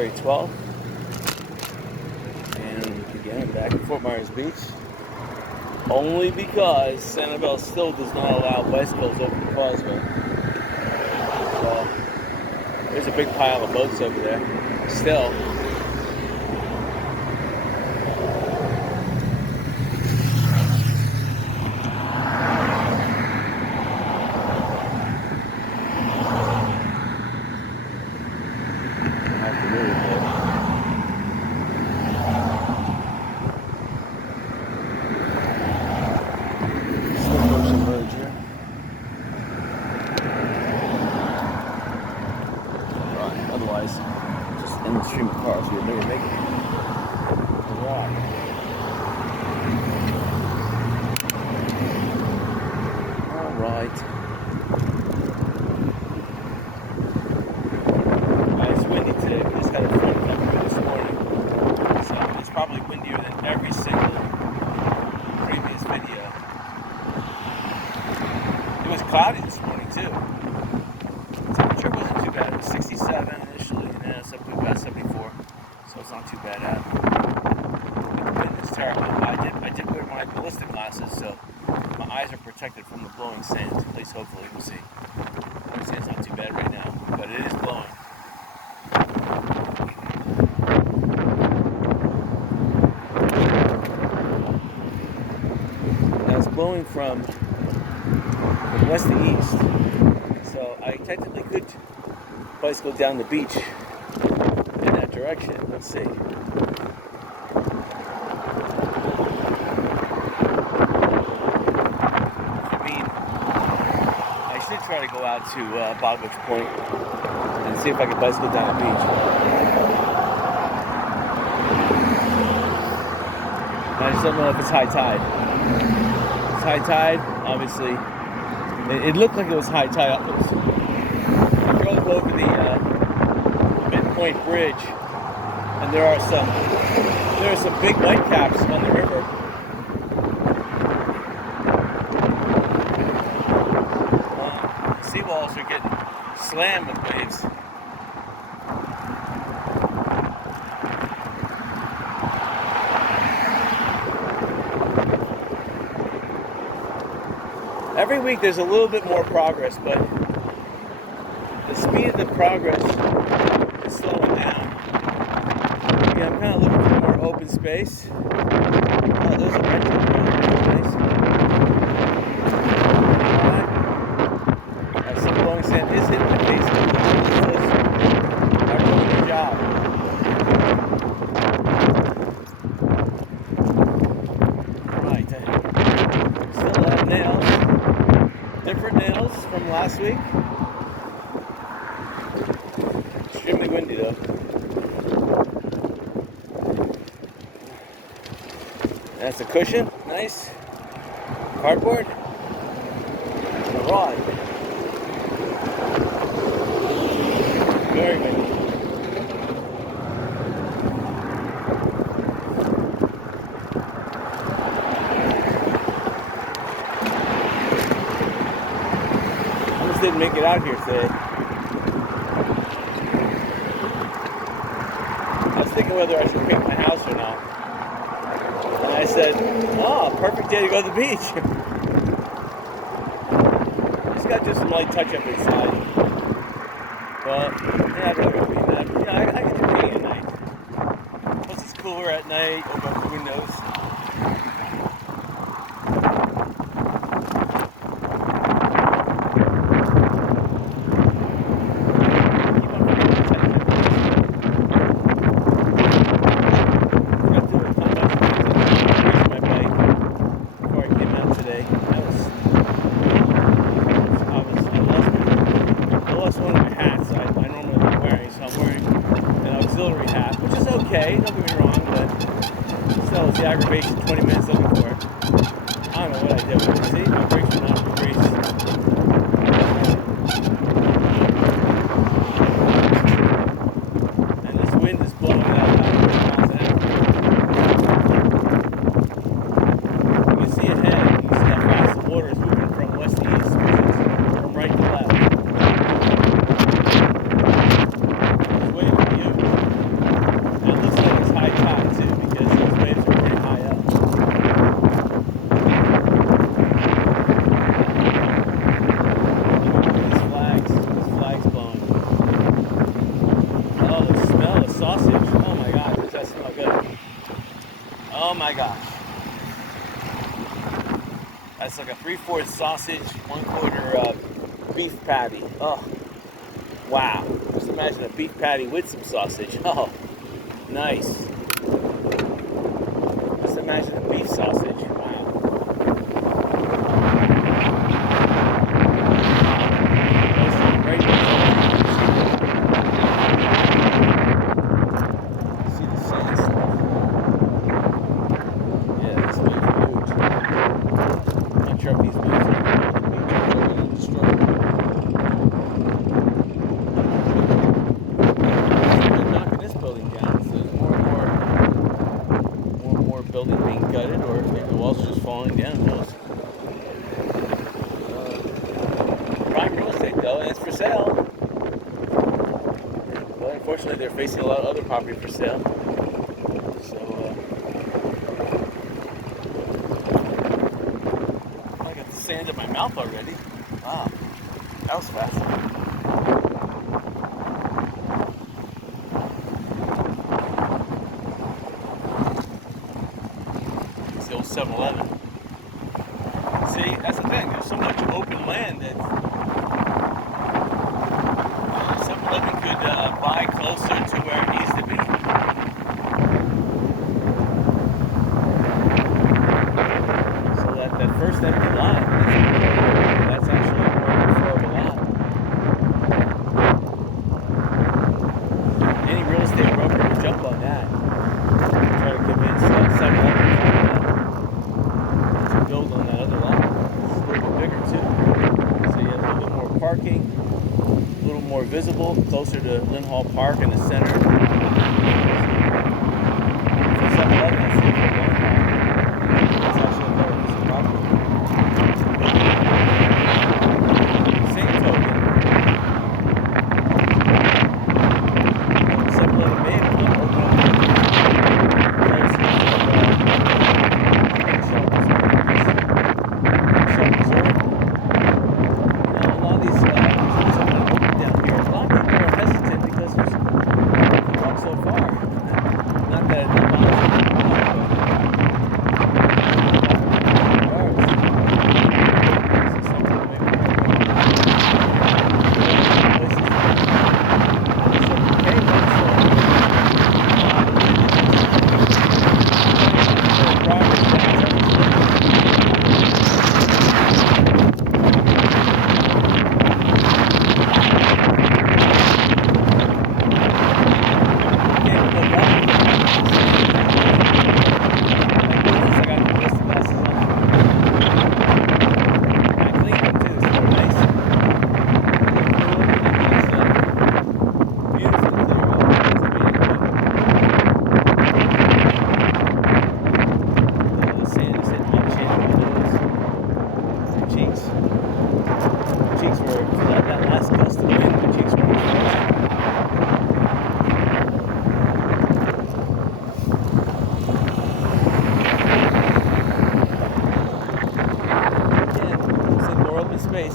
February 12th. And again, I'm back at Fort Myers Beach. Only because Sanibel still does not allow bicycles over the causeway. So, there's a big pile of boats over there. Still. Otherwise, just in the stream of cars, you're really making it. Right. All right. It's windy today. We just had a front come through this morning. So it's probably windier than every single previous video. It was cloudy this morning too. Temperature wasn't too bad. It was 67 initially, and then it's up to about 74, so it's not too bad out. But the wind is terrible. I did wear my ballistic glasses, so my eyes are protected from the blowing sand. At least hopefully, we'll see. I would say it's not too bad right now, but it is blowing. Now it's blowing from west to east. So I technically could bicycle down the beach in that direction. Let's see. I mean, I should try to go out to Bogwitch Point and see if I can bicycle down the beach. I just don't know if it's high tide. If it's high tide, obviously. It looked like it was high tide. I drove over the Midpoint Bridge, and there are some big whitecaps on the river. The seawalls are getting slammed with waves. Every week there's a little bit more progress, but the speed of the progress is slowing down. Yeah, I'm kind of looking for more open space. Oh, there's a bench up there. Nice. Alright. Some blowing sand is hitting my face. I'm doing a good job. Alright. Still a lot of nails. Different nails from last week. Extremely windy though. That's a cushion. Nice. Cardboard. And a rod. Very good. Didn't make it out here today. I was thinking whether I should paint my house or not. And I said, oh, perfect day to go to the beach. Just got to do some light touch up inside. But, yeah, I'm not going to be mad. You know, I can do painting at night. Plus it's cooler at night, open up the windows. Okay, don't get me wrong, but still, it's the aggravation 20 minutes looking for it. I don't know what I did with it. See, my brakes were not greased. And this wind is blowing out 100 miles an hour. You can see ahead, you can see how fast the water is moving from west to east, which is from right to left. It's waiting for you. Oh my gosh. That's like a 3/4 sausage, 1/4 beef patty. Oh, wow. Just imagine a beef patty with some sausage. Oh, nice. Just imagine a beef sausage. Wow. See the sand stuff. Yeah, this is huge. I'm not sure if these moves are going to destroy them. They're knocking this building down, so there's more and more building being gutted, or maybe the walls are just falling down. Who knows? Prime real estate though, and it's for sale. But unfortunately, they're facing a lot of other property for sale. So I got the sand in my mouth already. Wow, that was fast. It's the old 7-Eleven. See, that's the thing. There's so much open land that 7-Eleven could buy closer to where it needs to be. So that first empty lot, that's actually a more preferable lot. Any real estate broker would jump on that. Try to convince 7-Eleven to build on that other lot. It's a little bit bigger too. So you have a little bit more parking, a little more visible, closer to Lynn Hall Park in the center. For 7-Eleven, it's actually a better piece of property. Same token, 7-Eleven may have opened up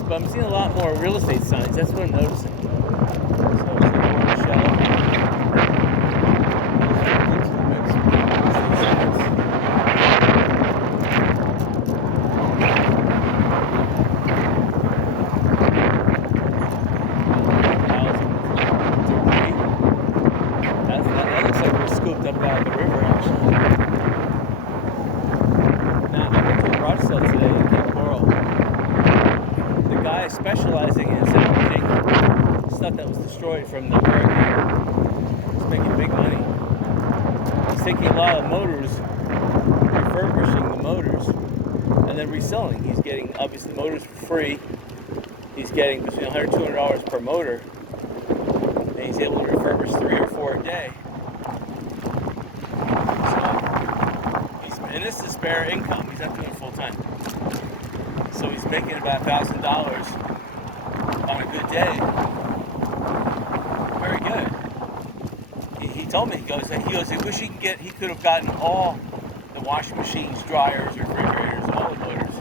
but I'm seeing a lot more real estate signs. That's what I'm noticing. So it's like more Michelle. That looks like we're scooped up out of the river, actually. Now, I went to a garage sale today in Cape Coral. The guy specializing in salvaging stuff that was destroyed from the hurricane. He's making big money. He's taking a lot of motors, refurbishing the motors, and then reselling. He's getting, obviously, the motors for free. He's getting between $100 and $200 per motor, and he's able to refurbish 3 or 4 a day. And this is spare income. He's not doing it full time. So he's making about $1,000 on a good day. Very good. He told me, he goes, I wish he could have gotten all the washing machines, dryers, refrigerators, all the motors.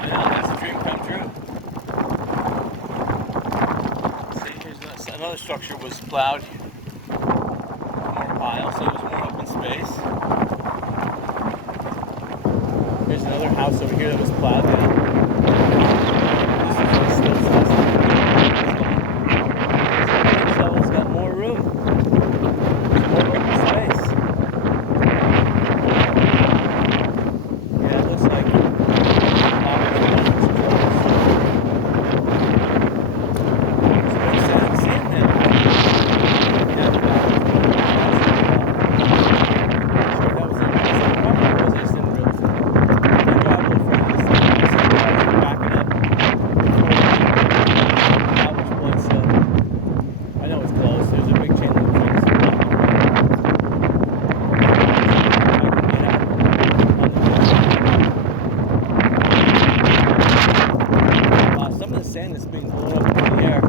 You know, that's a dream come true. See, here's another structure was plowed, more pile, so it was more open space. There's another house over here that was plowed down. This is what still says. The shovel's got more room. More open space. Yeah, it looks like sand that's being blown up in the air.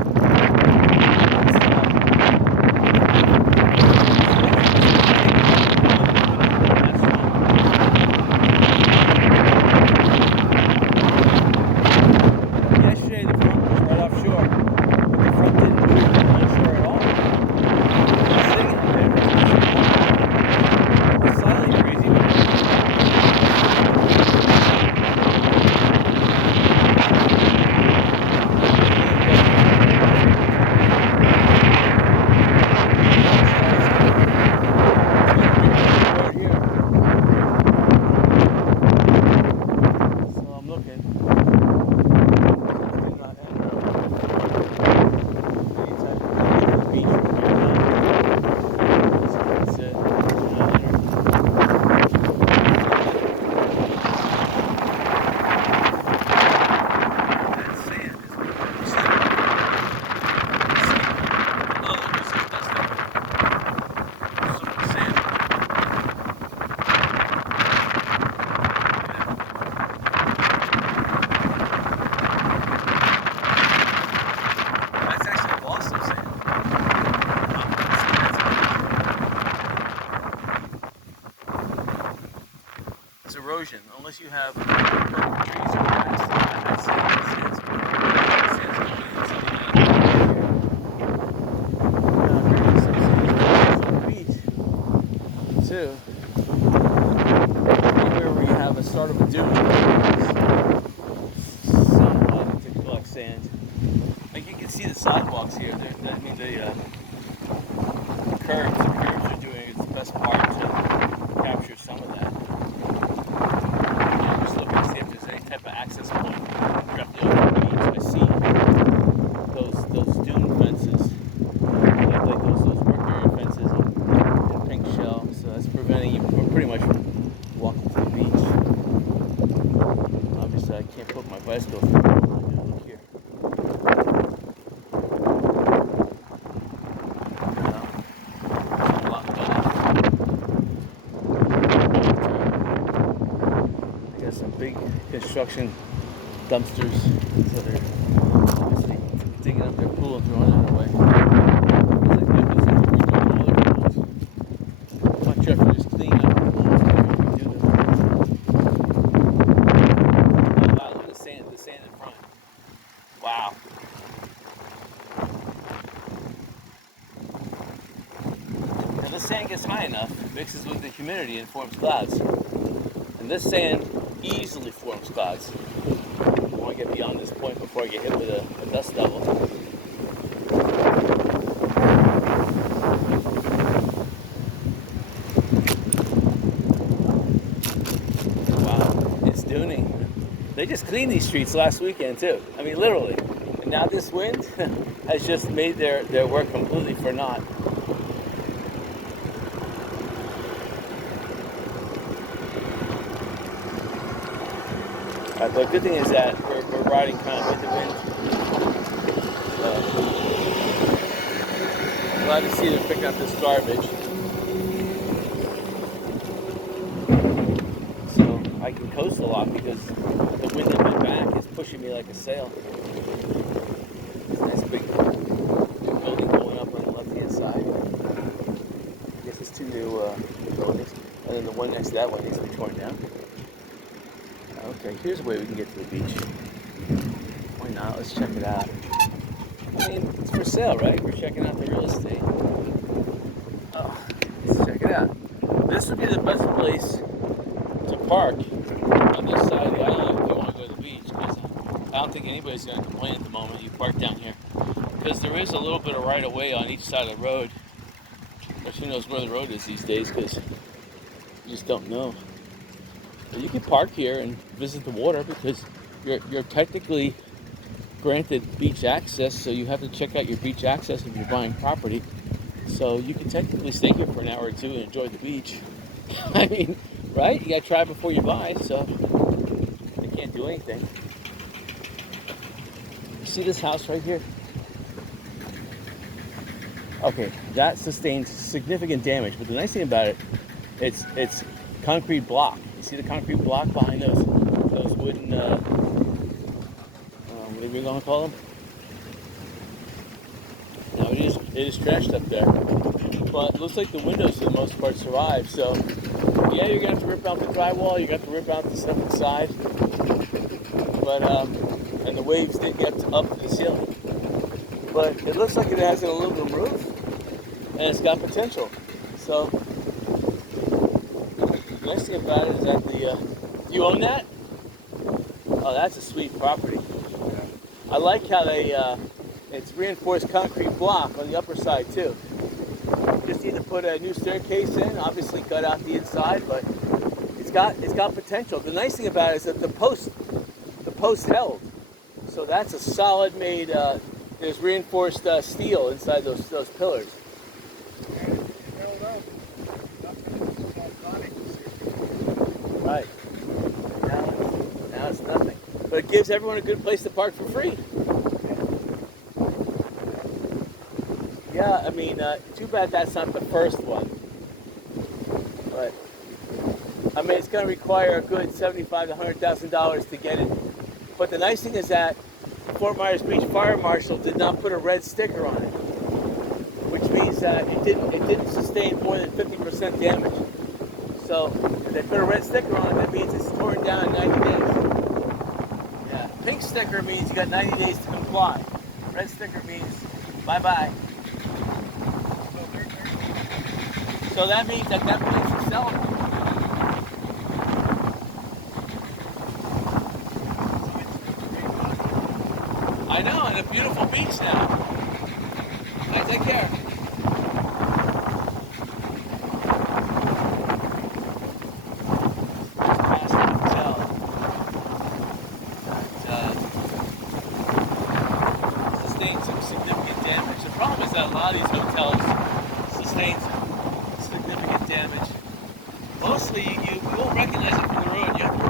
Yesterday the front was right offshore, but the front didn't move onshore at all. It was sitting out there. It's slightly crazy. Erosion, unless you have trees or grass, that's sand's on the beach too. Anywhere where you have a start of a dune, somewhat to collect sand. Like you can see the sidewalks here. I mean the curbs. The curbs are doing its best part to capture some of that. Access point directly over the beach. I see those dune fences, like those work area fences and pink shell. So that's preventing you from pretty much walking to the beach. Obviously, I can't put my bicycle through. Look here. I got some big construction dumpsters, so they're obviously digging up their pool and throwing it away. Looks like they're busy redoing other pools. I'm not sure if they're just cleaning up the pools or redo them. Oh, wow, look at the sand in front. Wow. Now this sand gets high enough, mixes with the humidity and forms clouds. And this sand easily forms clouds. I want to get beyond this point before I get hit with a dust devil. Wow, it's duning. They just cleaned these streets last weekend too. I mean, literally. And now this wind has just made their work completely for naught. The good thing is that we're riding kind of with the wind. I'm glad to see them picking up this garbage. So I can coast a lot because the wind at my back is pushing me like a sail. It's a nice big building going up on the left-hand side. I guess it's two new buildings. And then the one next to that one needs to be torn down. Okay, here's a way we can get to the beach. Why not? Let's check it out. I mean, it's for sale, right? We're checking out the real estate. Oh, let's check it out. This would be the best place to park on this side of the island if you want to go to the beach, because I don't think anybody's going to complain at the moment you park down here. Because there is a little bit of right of way on each side of the road. But who knows where the road is these days, because you just don't know. But you can park here and visit the water, because you're technically granted beach access, so you have to check out your beach access if you're buying property. So you can technically stay here for an hour or two and enjoy the beach. I mean, right? You gotta try before you buy, so you can't do anything. You see this house right here? Okay, that sustained significant damage, but the nice thing about it, it's concrete block. You see the concrete block behind those wooden, whatever you're gonna call them? Now it is trashed up there, but it looks like the windows for the most part survived. So yeah, you're gonna have to rip out the drywall. You got to rip out the stuff inside, but and the waves did get up to the ceiling. But it looks like it has an aluminum roof, and it's got potential. So the nice thing about it is that you own that? Oh, that's a sweet property. I like how it's reinforced concrete block on the upper side too. Just need to put a new staircase in, obviously cut out the inside, but it's got potential. The nice thing about it is that the post held. So that's a solid made, there's reinforced steel inside those pillars. Right. Now it's nothing. But it gives everyone a good place to park for free. Yeah, I mean, too bad that's not the first one. But I mean, it's going to require a good $75,000 to $100,000 to get it. But the nice thing is that Fort Myers Beach Fire Marshal did not put a red sticker on it, which means that it didn't sustain more than 50% damage. So if they put a red sticker on it, that means it's torn down in 90 days. Yeah, pink sticker means you got 90 days to comply. Red sticker means bye-bye. So that means that place is sellable. I know, and a beautiful beach now. All right, take care. Sustained some significant damage. The problem is that a lot of these hotels sustain significant damage. Mostly, you won't recognize it from the road. You have to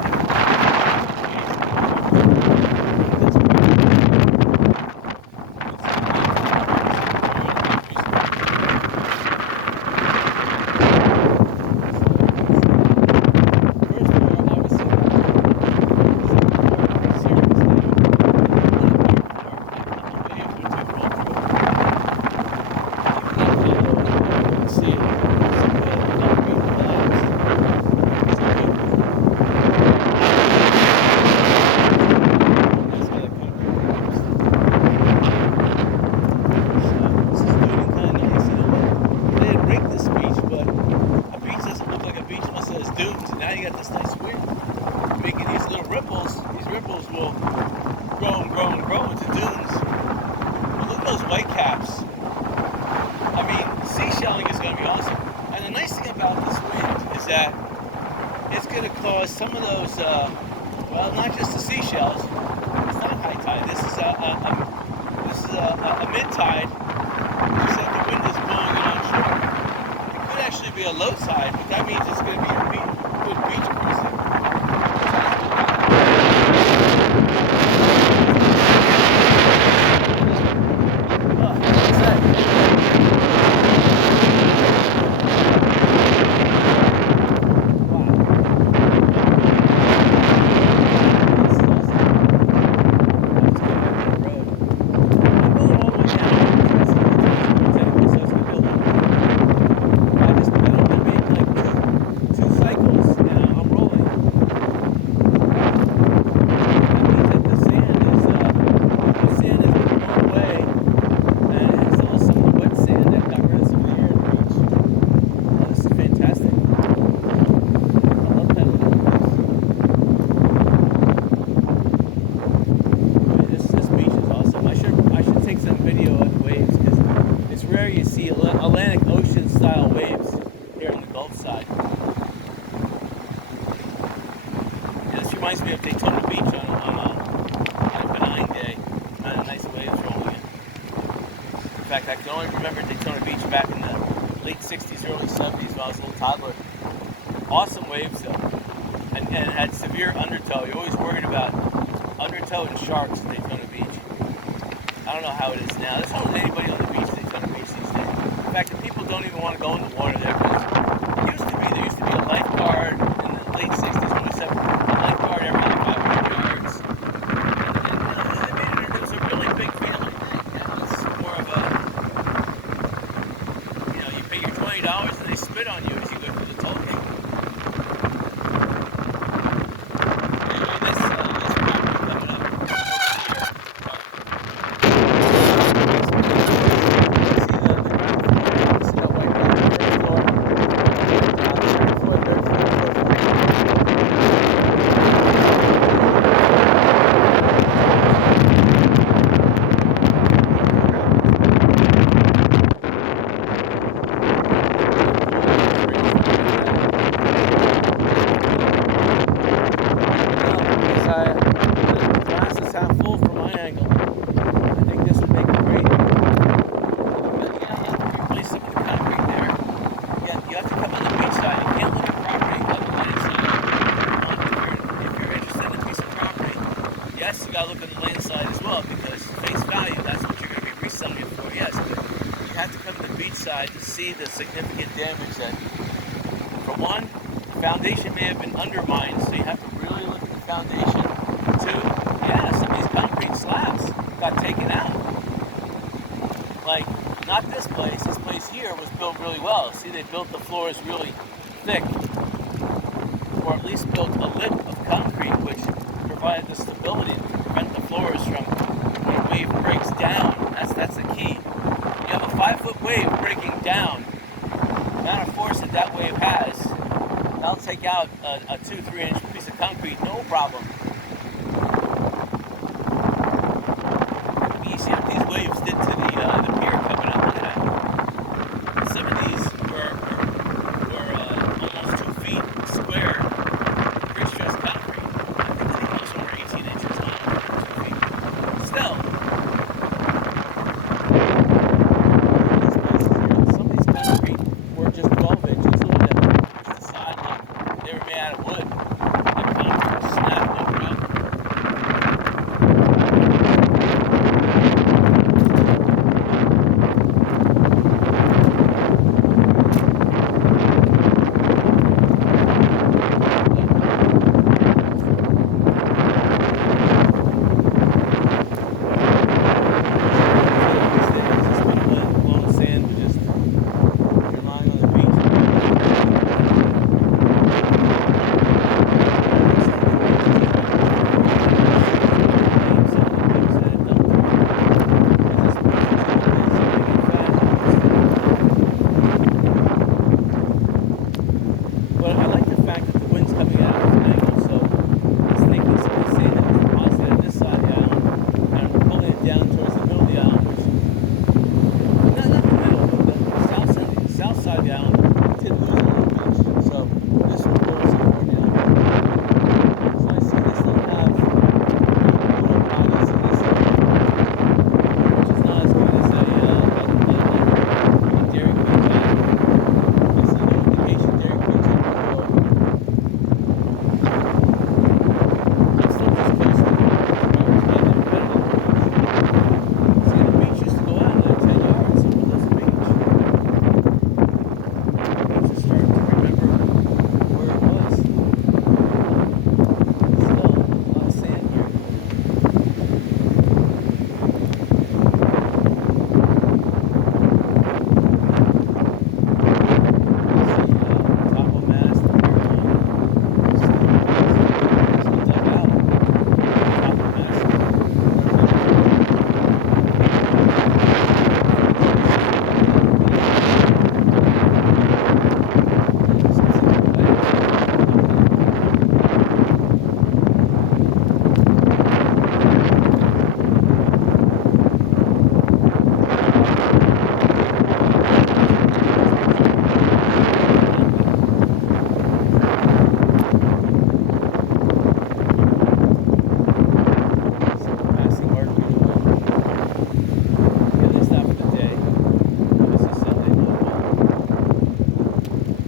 some of those, well, not just the seashells. It's not high tide. This is a mid tide. Except the wind is blowing it onshore. It could actually be a low tide, but that means it's going to be a good beach cruising. 60s, early 70s when I was a little toddler. Awesome waves though. And it had severe undertow. You're always worried about undertow and sharks at Daytona Beach. I don't know how it is now. There's hardly anybody on the beach, Daytona Beach these days. In fact, the people don't even want to go in the water there. There used to be a lifeguard in the late 60s when we set a lifeguard every 500 yards. And it was a really big family thing. Now it's more of a, you pay your $20 and they spit on you as you go through the toll gate. To see the significant damage that, for one, the foundation may have been undermined, so you have to really look at the foundation. Two, some of these concrete slabs got taken out. Like, not this place here was built really well. See, they built the floors really thick, or at least built a lip of concrete which provided the stability to prevent the floors from, when a wave breaks down. That's the key. You have a 5-foot wave breaking down, the amount of force that wave has, that'll take out a 2-3 inch piece of concrete, no problem. You see what these waves did to the pier coming up. Look at that. Some of these were almost 2 feet square pre-stressed concrete. I think most of them were 18 inches long, 2 feet. Still. Just the side, look, they were made out of wood. The concrete snapped open.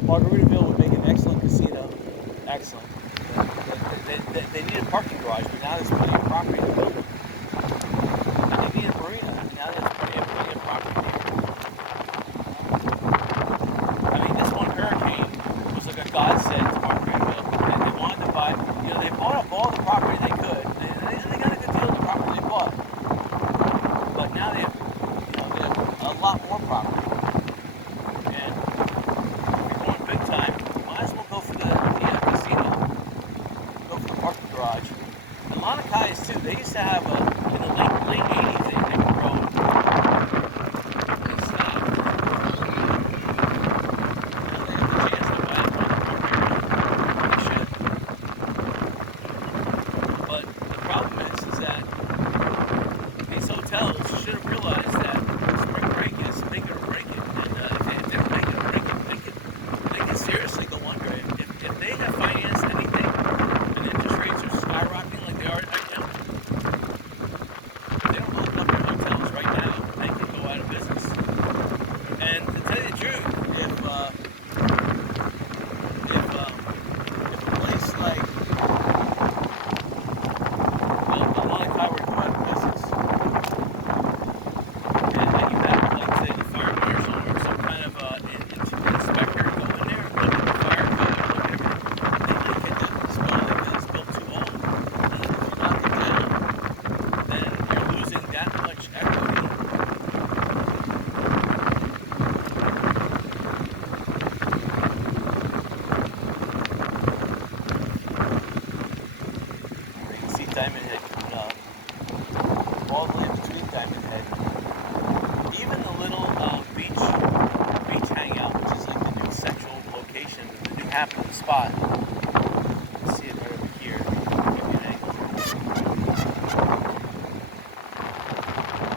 Margaritaville would make an excellent casino. Excellent. They need a parking garage, but now there's plenty of property to build it. They need a marina. Now there's plenty of property there. I mean, this one hurricane was like a godsend to Margaritaville. And they wanted to buy, they bought up all the property they could. And they got a good deal on the property they bought. But now they have, they have a lot more property. And if you're going big time, you might as well go for the casino. Go for the parking garage. And Lanakai too. They used to have in the late 80s, they were growing. Diamond Head coming up, all the way in between Diamond Head, even the little beach hangout, which is like the new central location, the new happening spot. You can see it right over here.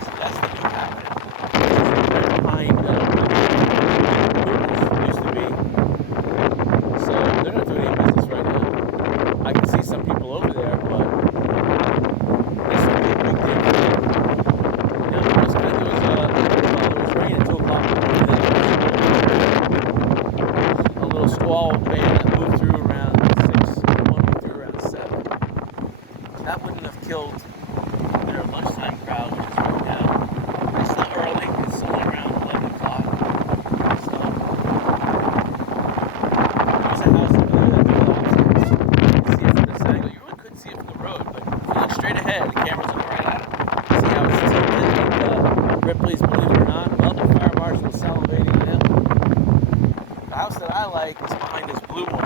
So that's the new happening. Right behind where the used to be. So they're not doing any business right now. I can see some people over there, but squall band that moved through around 6, one moved through around 7. That wouldn't have killed their lunchtime crowd, which is right now. It's not early, it's only around 11 o'clock. So, there's a house over there, that big house. You can see it from this angle. You really couldn't see it from the road, but if you look straight ahead, the camera's looking right at it. See how it's tilted like Ripley's Believe It or Not? Well, the fire marshal's salivating on him. The house that I like is behind this blue one.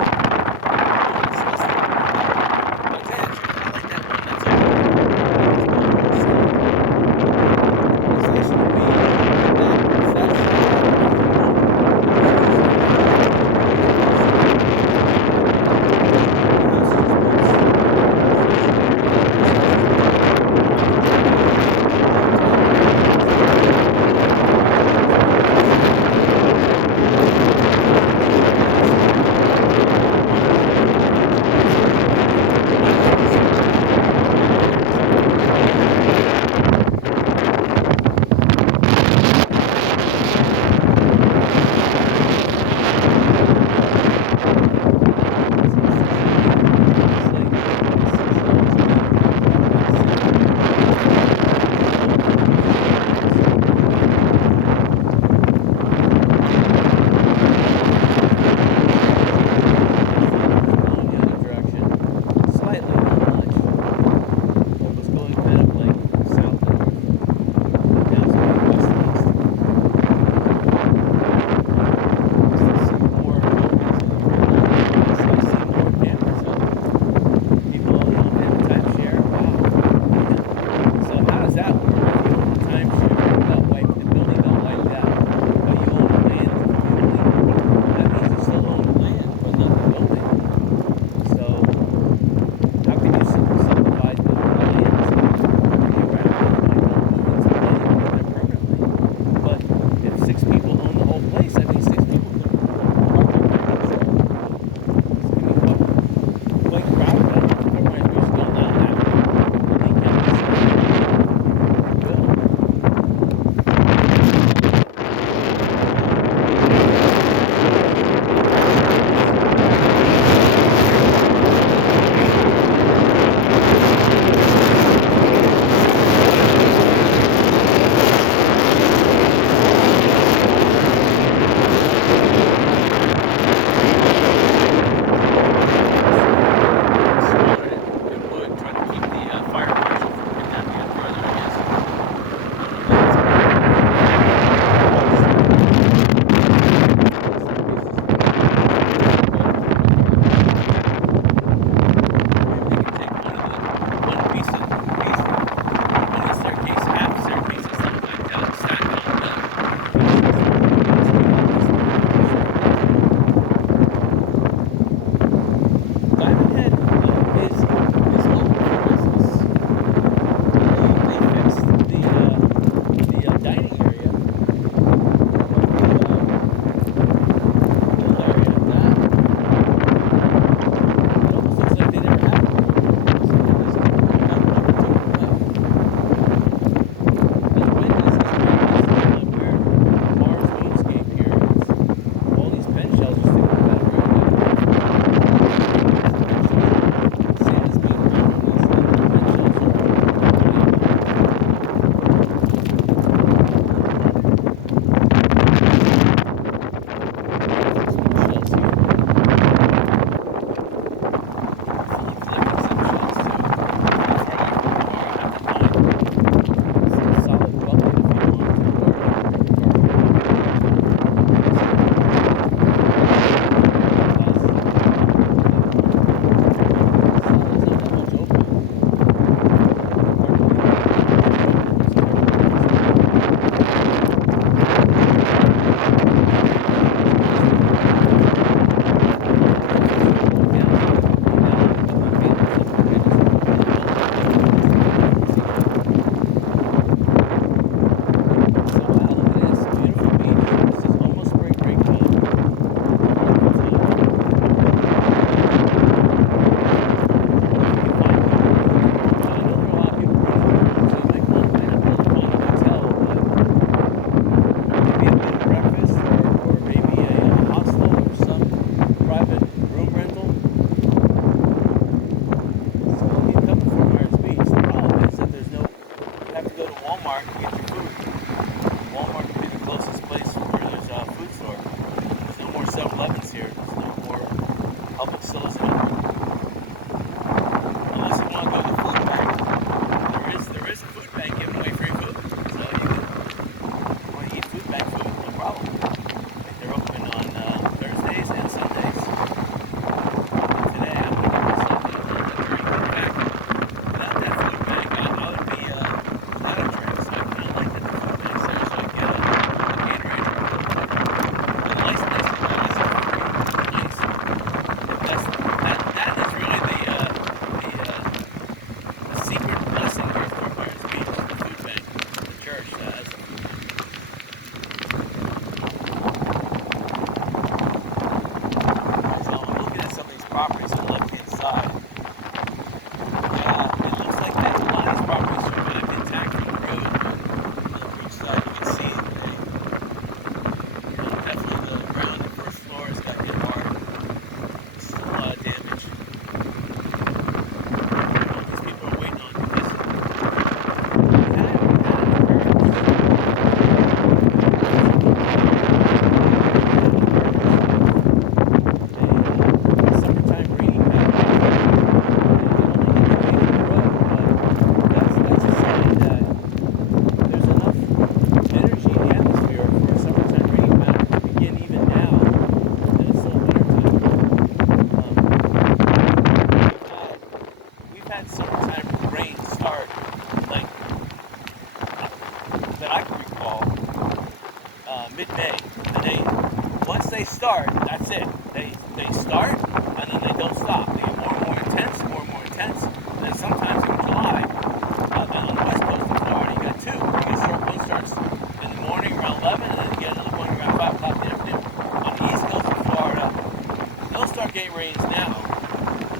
start getting rains now,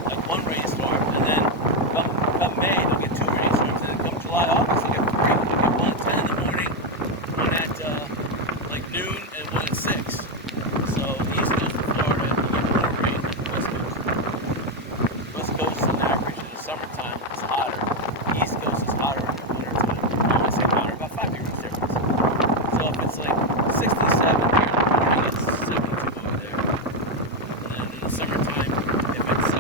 like one rainstorm, and then come May they'll get two rainstorms, and then come July, August they'll get three. They'll get one at 10 in the morning, one at like noon, and one at 6. So the East Coast of Florida, you get more rain than the West Coast. West Coast on average in the summertime is hotter. The East Coast is hotter in the wintertime. I want to say hotter, about 5 degrees difference. So if it's like 67 here in the morning, it's 72 over there. And then in the summertime, if it's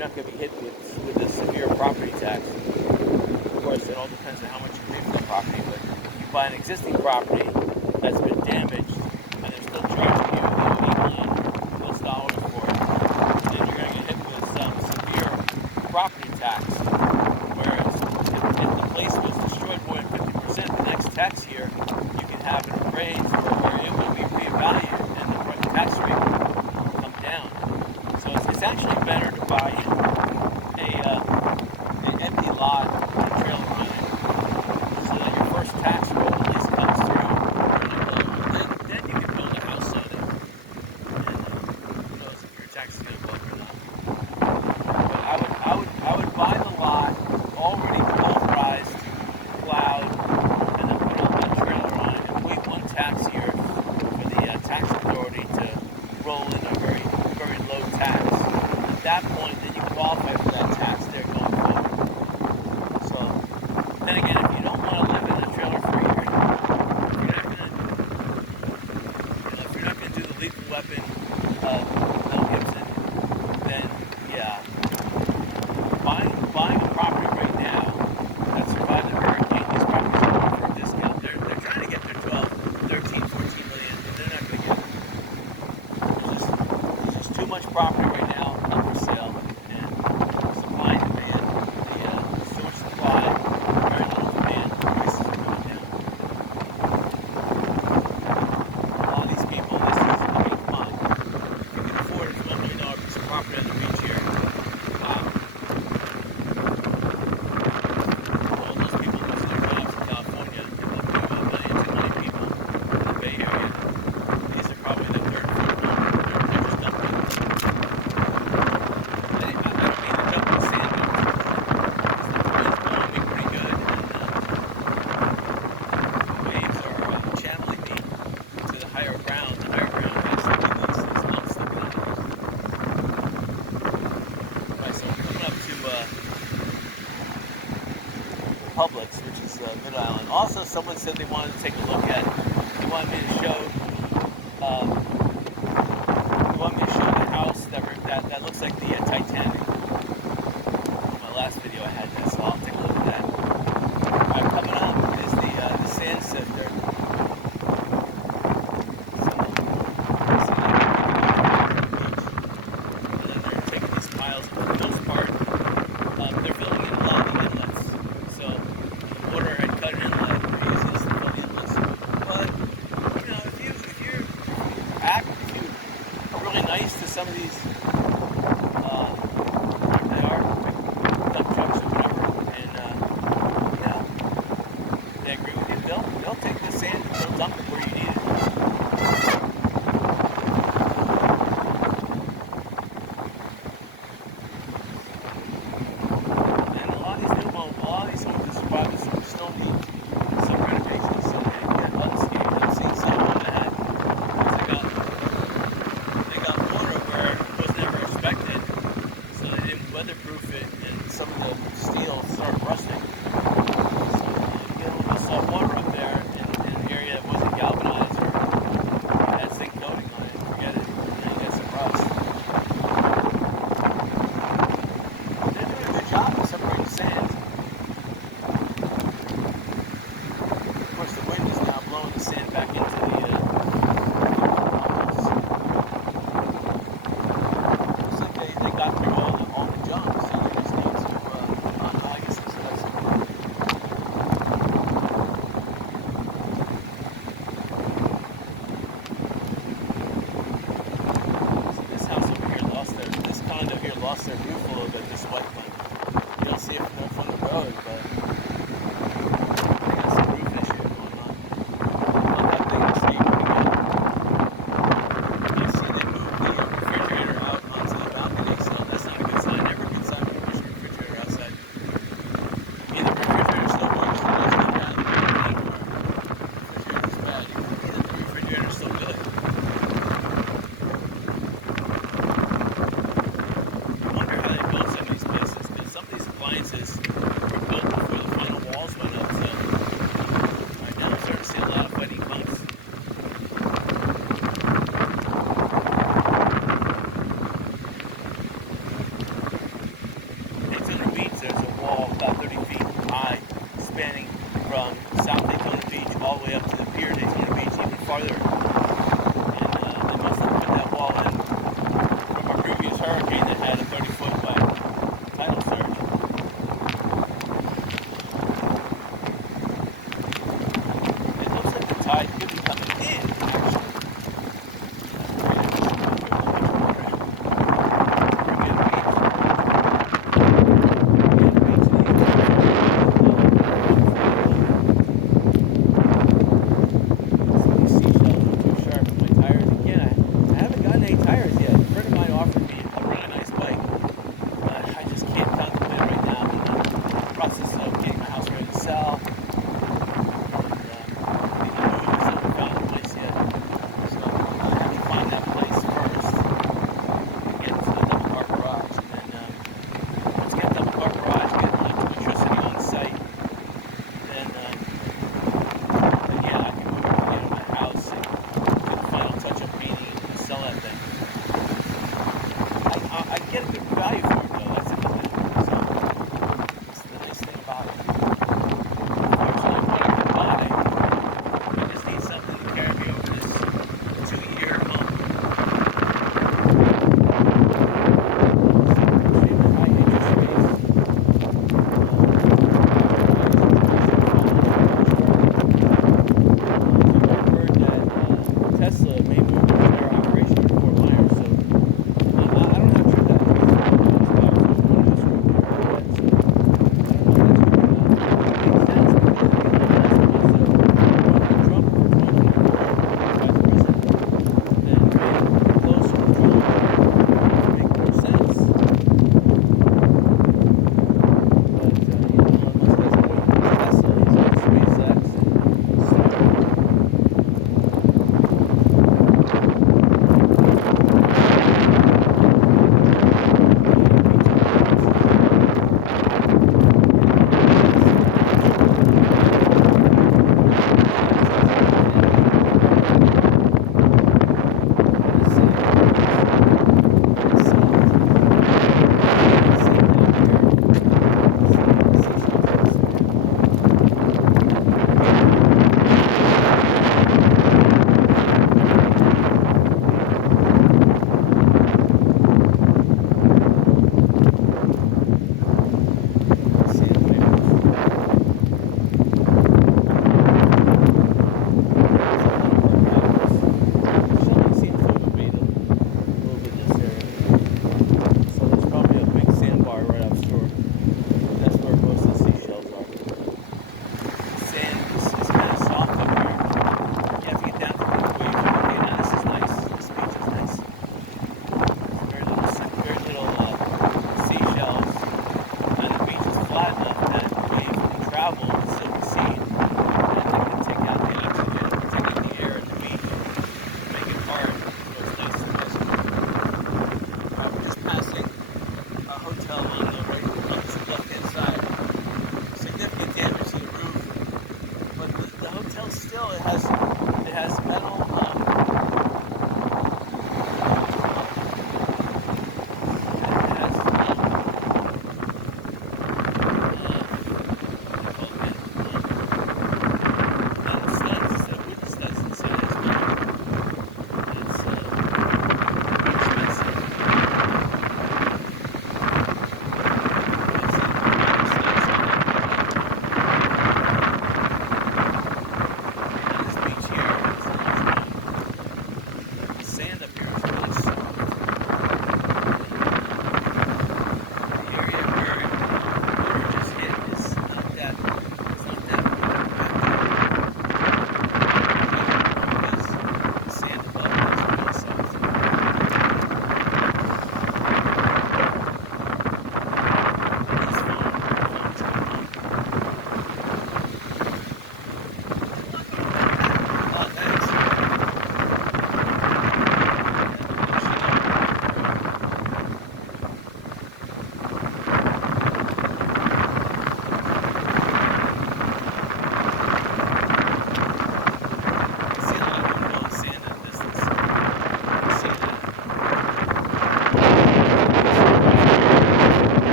you're not going to be hit with a severe property tax. Of course, it all depends on how much you pay for the property, but if you buy an existing property that's been damaged and they're still charging you $8 million for it, then you're going to get hit with some severe property tax. Whereas if the place was destroyed more than 50%, the next tax year you can have it appraised or it will be reevaluated and the tax rate will come down. So it's actually better to buy an empty lot with a trailer on it so that your first tax roll at least comes through. Then you can build a house on it. And who knows if your tax is going to go up or not. But I would buy the lot already pulverized, plowed, and then put a trailer on it and wait one tax year for the tax authority to roll in a very, very low tax. At that point, then you qualify for that tax there going forward. So, then again, if you don't want to live in a trailer for a year, if you're not going to do the lethal weapon of Mel Gibson, then yeah, buying a property right now that survived the hurricane, these properties are going for a discount. They're trying to get their 12, 13, 14 million, but they're not going to get it. There's just too much property right now up for sale, and supply and demand. There's too much supply, very little demand. Prices are going down. A lot of these people, come on, if you can afford a $12 million piece of property on the beach here, wow. All those people losing their jobs in California, and looking at 1 million, 2 million people in the Bay Area. These are probably the third, fourth one. They're just dumping. I don't mean to dump in sand dunes. The wind's blowing me pretty good, and the waves are channeling me to the higher ground. The higher ground actually needs these lumps slipping out of it. Right, so we're coming up to Publix, which is Mid Island. Also, someone said they wanted to take a look at. They wanted me to show. They wanted me to show the house that looks like the Titanic. In my last video, I had this, so I'll take a look at that. Alright, coming up is the sand sifter. So, and then they're taking these piles, but for the most part, they're filling in a lot of the inlets. So the water had cut an inlet, pretty easy to fill the inlets. But if you're really nice to some of these, whatever they are, dump trucks or whatever, and they agree with you, they'll take the sand and they'll dump it where you need it. And a lot of these homes that survive still need some renovations, so they get unscathed. I've seen some of them that they got water where it was never expected, so they didn't weatherproof it, and some of the steel started rusting. So you get a little bit of salt water up there in an area that wasn't galvanized or had zinc coating on it, forget it, and then you get some rust. They're doing a good job of separating sand. Of course, the wind is now blowing the sand back into the looks like they got through all the junk, so they just need to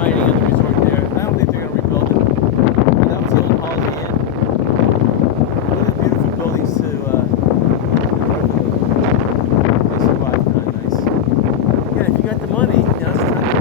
mining on the resort there. I don't think they're going to rebuild it. But that was the old Holiday Inn. One of the beautiful buildings to north of the road. They survived kind of nice. Yeah, if you got the money, now's the time to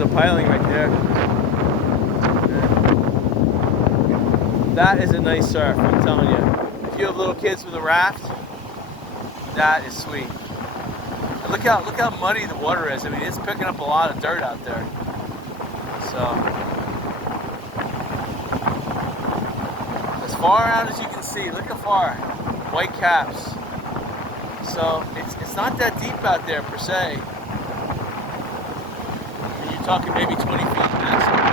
there's a piling right there. That is a nice surf, I'm telling you. If you have little kids with a raft, that is sweet. And look how muddy the water is. I mean, it's picking up a lot of dirt out there. So, as far out as you can see, look how far. White caps. So it's not that deep out there per se. You're talking maybe 20 feet maximum.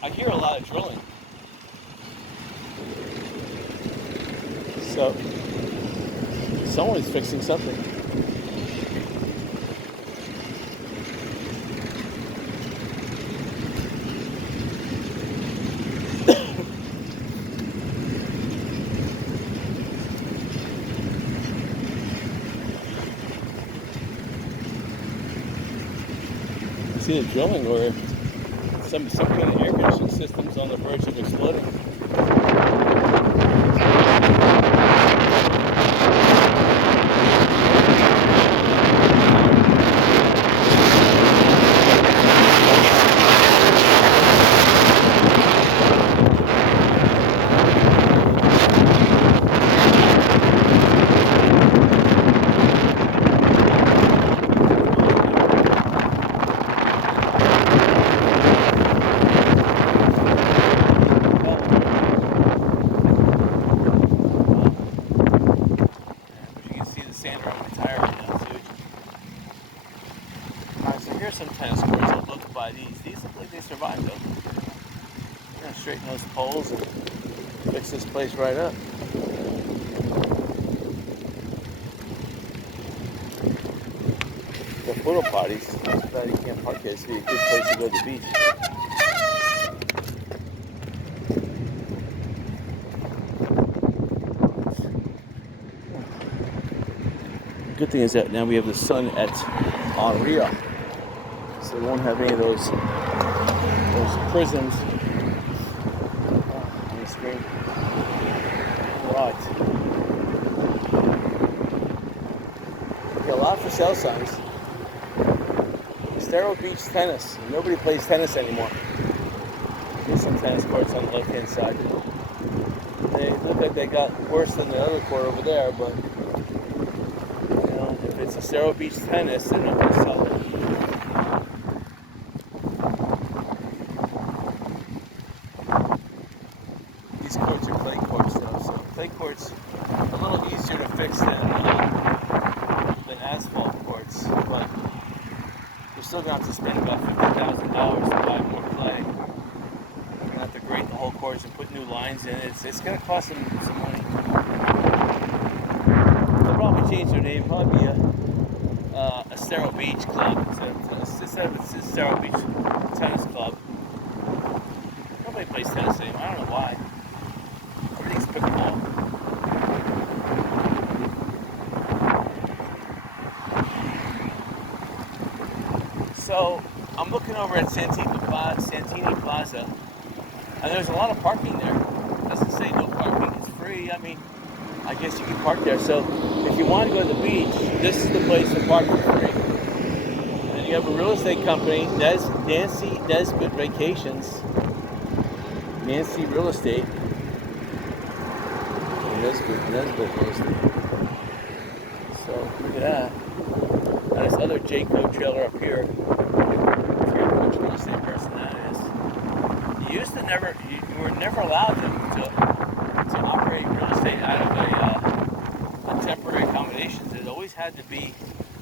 I hear a lot of drilling. So, someone's fixing something. It's either drilling or some kind of air conditioning system's on the verge of exploding. Some tennis courts. I'd love to buy these. These look like they survived though. I'm gonna straighten those poles and fix this place right up. The porta potties. Too bad you can't park here. It's be a good place to go to the beach. Good thing is that now we have the sun at Aria, so we won't have any of those prisms on the screen. Right. Okay, a lot of for sale signs. Estero Beach tennis. Nobody plays tennis anymore. There's some tennis courts on the left-hand side. They look like they got worse than the other court over there, but you know, if it's Estero Beach tennis, then nobody's selling it. These courts are clay courts though, so clay courts are a little easier to fix than asphalt courts, but you're still going to have to spend about $50,000 to buy more clay. You're going to have to grate the whole course and put new lines in. It's going to cost them some money. They'll probably change their name. Probably be a Estero Beach Club instead of Estero Beach Tennis Club. Nobody plays tennis anymore. I don't know why. Everything's pickleball. So I'm looking over at Santini Plaza, and there's a lot of parking there. It doesn't say no parking, it's free. I mean, I guess you can park there. So if you want to go to the beach, this is the place to park for free. And you have a real estate company, Nancy Nesbitt Vacations. Nancy Real Estate. Nesbitt Real Estate. So look at that. And this other Jayco trailer up here. I forget which real estate person that is. You were never allowed to operate real estate out of a temporary accommodations. It always had to be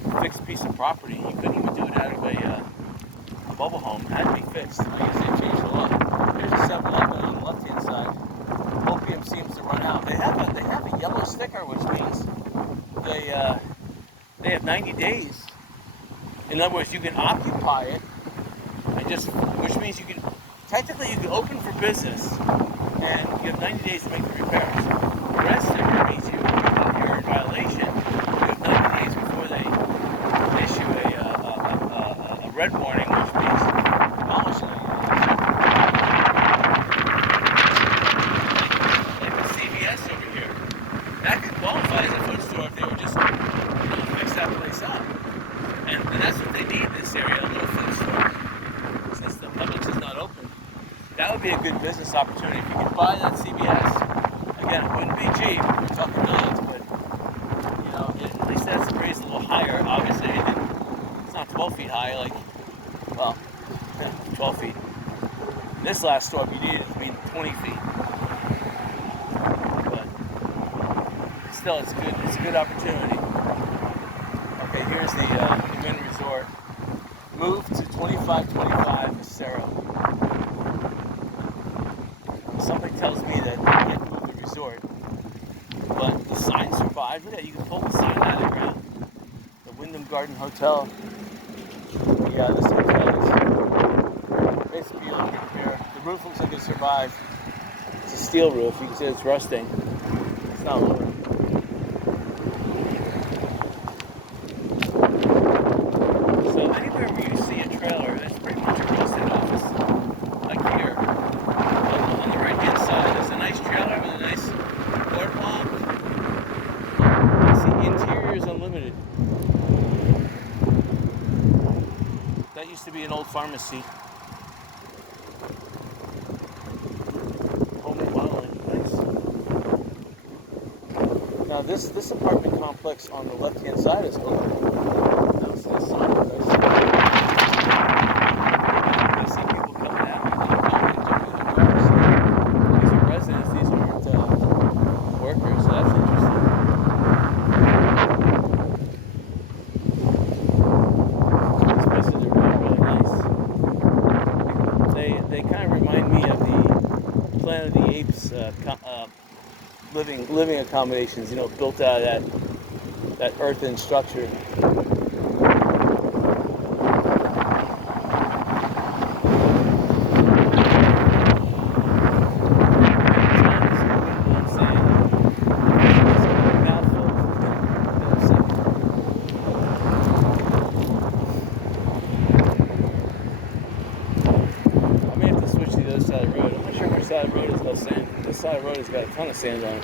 a fixed piece of property. You couldn't even do it out of a bubble home. It had to be fixed. I guess they changed the law. Here's a 7-Eleven on the left-hand side. Opium seems to run out. They have a yellow sticker, which means they have 90 days. In other words, you can occupy it, which means you can open for business, and you have 90 days to make the repairs. The red sticker means you're in violation. You have 90 days before they issue a red warning, which means demolishing it. Like the CVS over here, that could qualify as a food store if they were just fix that place up. And that's what they need in this area, a little food store. Since the Publix is not open. That would be a good business opportunity. If you could buy that CVS, again, it wouldn't be cheap. We're talking millions, but you know, at least that's raised a little higher. Obviously, it's not 12 feet high, 12 feet. This last store, if you needed it to be 20 feet. But still, it's a good opportunity. Okay, here's the Wynn Resort. Move to 2525 Estero. Something tells me that you can't move the resort, but the sign survived. Look at that, you can pull the sign out of the ground. The Wyndham Garden Hotel. Yeah, this hotel is basically over here. The roof looks like it survived. It's a steel roof. You can see it's rusting. It's not moving. So anywhere where you see a trailer, there's pretty much a real estate office. Like here. On the right-hand side, there's a nice trailer with a nice boardwalk. I see Interiors Unlimited. That used to be an old pharmacy. Home dwelling, nice. Now this apartment complex on the left-hand side is open. That's the sign that I see people coming out and doing their jobs. These are residents, these aren't workers, so that's interesting. These places are really nice. They kind of remind me of the Planet of the Apes living accommodations, built out of that earthen structure. side of the road has got a ton of sand on it.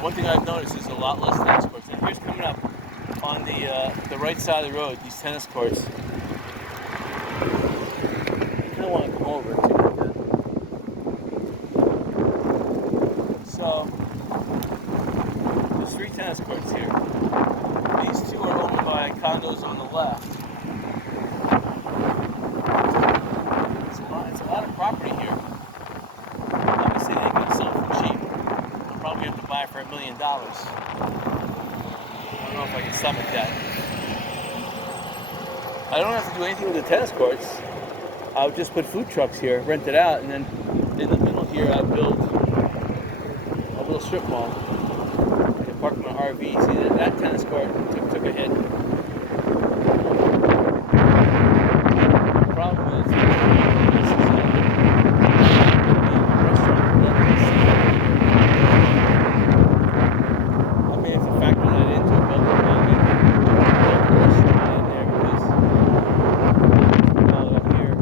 One thing I've noticed is a lot less tennis courts. And here's coming up on the right side of the road, these tennis courts. I kind of want to come over and take a look at it. So, there's 3 tennis courts here. These 2 are owned by condos on the left. It's a lot of property here. Obviously, they ain't gonna sell it for cheap. I'll probably have to buy it for $1 million. I don't know if I can stomach that. I don't have to do anything with the tennis courts. I'll just put food trucks here, rent it out, and then in the middle here I'll build a little strip mall. I can park my RV. See, that tennis court took a hit. The problem is, this is a restaurant. I may have to factor that into a building plan. Build a restaurant in there because up here.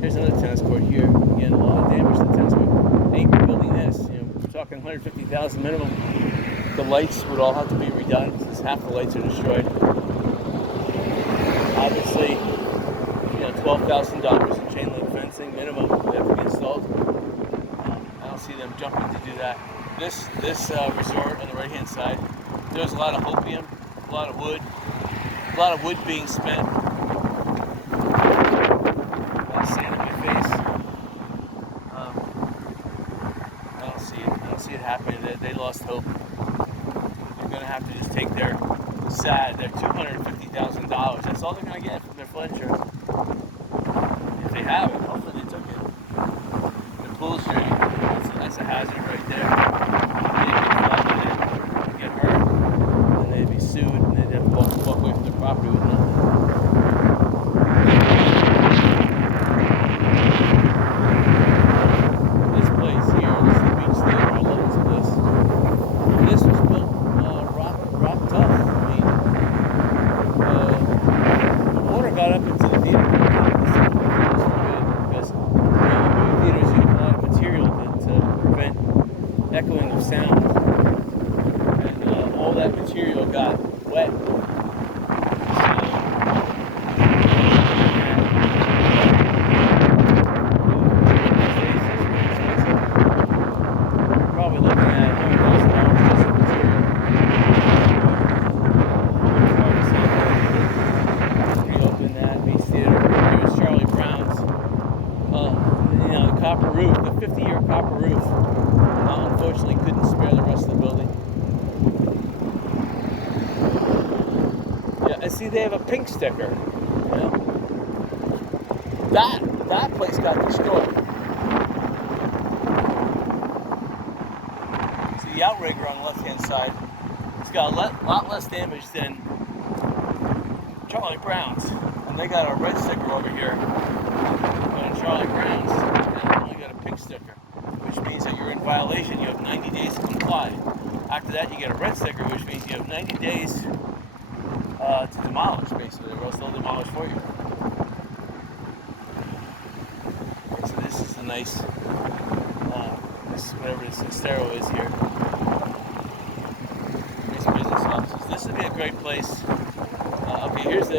Here's another tennis court here. Again, a lot of damage to the tennis court. They ain't rebuilding this. We're talking $150,000 minimum. The lights would all have to be redone since half the lights are destroyed. Obviously, $12,000 in chain link fencing minimum would have to be installed. I don't see them jumping to do that. This resort on the right-hand side, there's a lot of opium, a lot of wood being spent. Sand in my face. I don't see it happening. They lost hope. They're gonna have to just take their $250,000. That's all they're gonna get from their flood insurance. If they have it, hopefully they took it. The pool stream, that's a hazard right there. They'd get hurt, and they'd be sued, and they'd have to walk away from their property with nothing. Echoing of sound, and all that material got wet. Probably looking at $100,000 just of material. Reopen that Beach Theater. Here's Charlie Brown's. The copper roof, the 50-year copper roof. Unfortunately, couldn't spare the rest of the building. Yeah, I see they have a pink sticker. That place got destroyed. See the outrigger on the left-hand side. It's got a lot less damage than Charlie Brown's, and they got a red sticker over here. On Charlie Brown's, and they only got a pink sticker, which means that you're in violation. You have 90 days to comply. After that, you get a red sticker, which means you have 90 days to demolish, basically, or else they'll demolish for you. Okay, so this is a nice, whatever this Estero is here. Nice business offices. This would be a great place. Okay, here's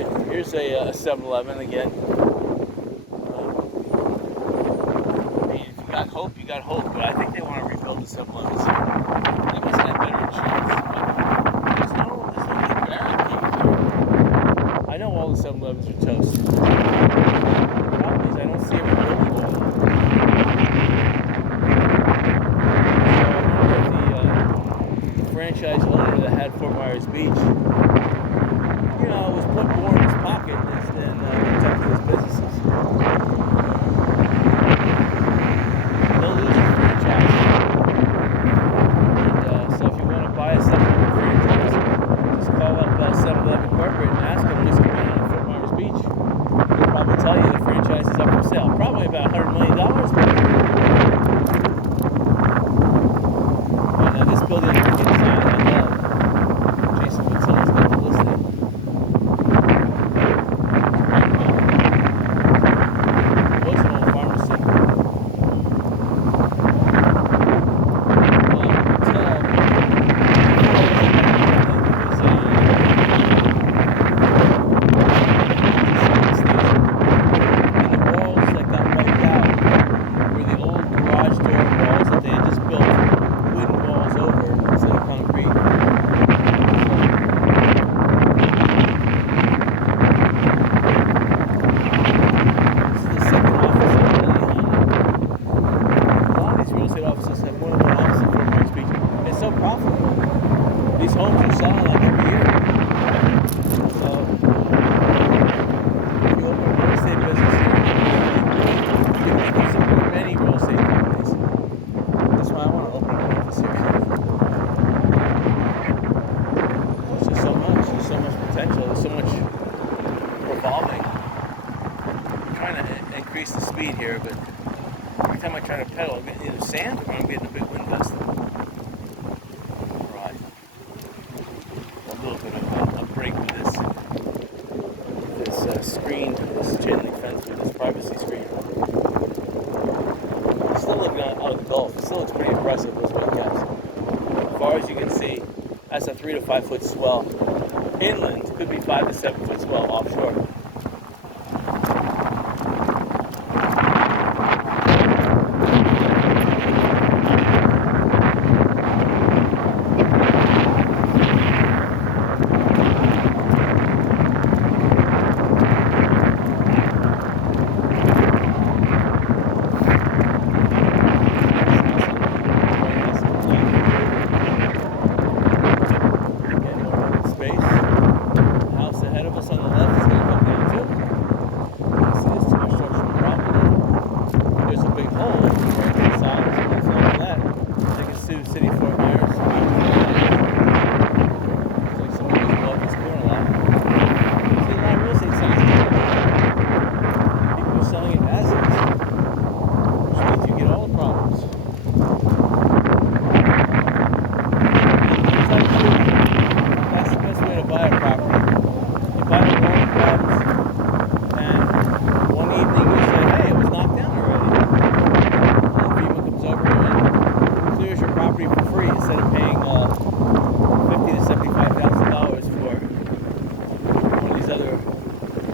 a 7-Eleven again. You got hope, but I think they want to rebuild the 7-Elevens. They must have better insurance. There's no big barricade here. I know all the 7-Elevens are toast. The problem is I don't see every building one. So I wonder if the franchise owner that had Fort Myers Beach, was put more in his pocket than protecting his businesses. Tell you the franchise is up for sale. Probably about $100 million. stalling. I'm trying to increase the speed here, but every time I try to pedal, I'm getting either sand or I'm getting a big wind gust. Alright. A little bit of a break with this screen, this chain link fence with this privacy screen. Still looking out of the Gulf. It still looks pretty impressive, those white caps. As far as you can see, that's a 3 to 5 foot swell. Inland could be 5 to 7 foot swell offshore.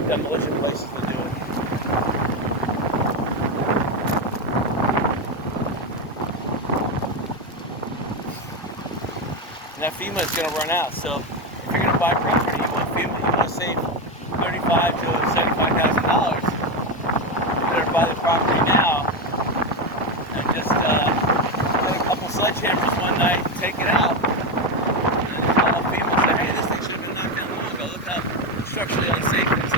Demolition places to do it. And that FEMA is going to run out, so if you're going to buy property, you want FEMA, you want to save $35,000 to $75,000. You better buy the property now and just get a couple sledgehammers one night and take it out. And call FEMA and say, hey, this thing should have been knocked down long ago. Look how structurally unsafe it is.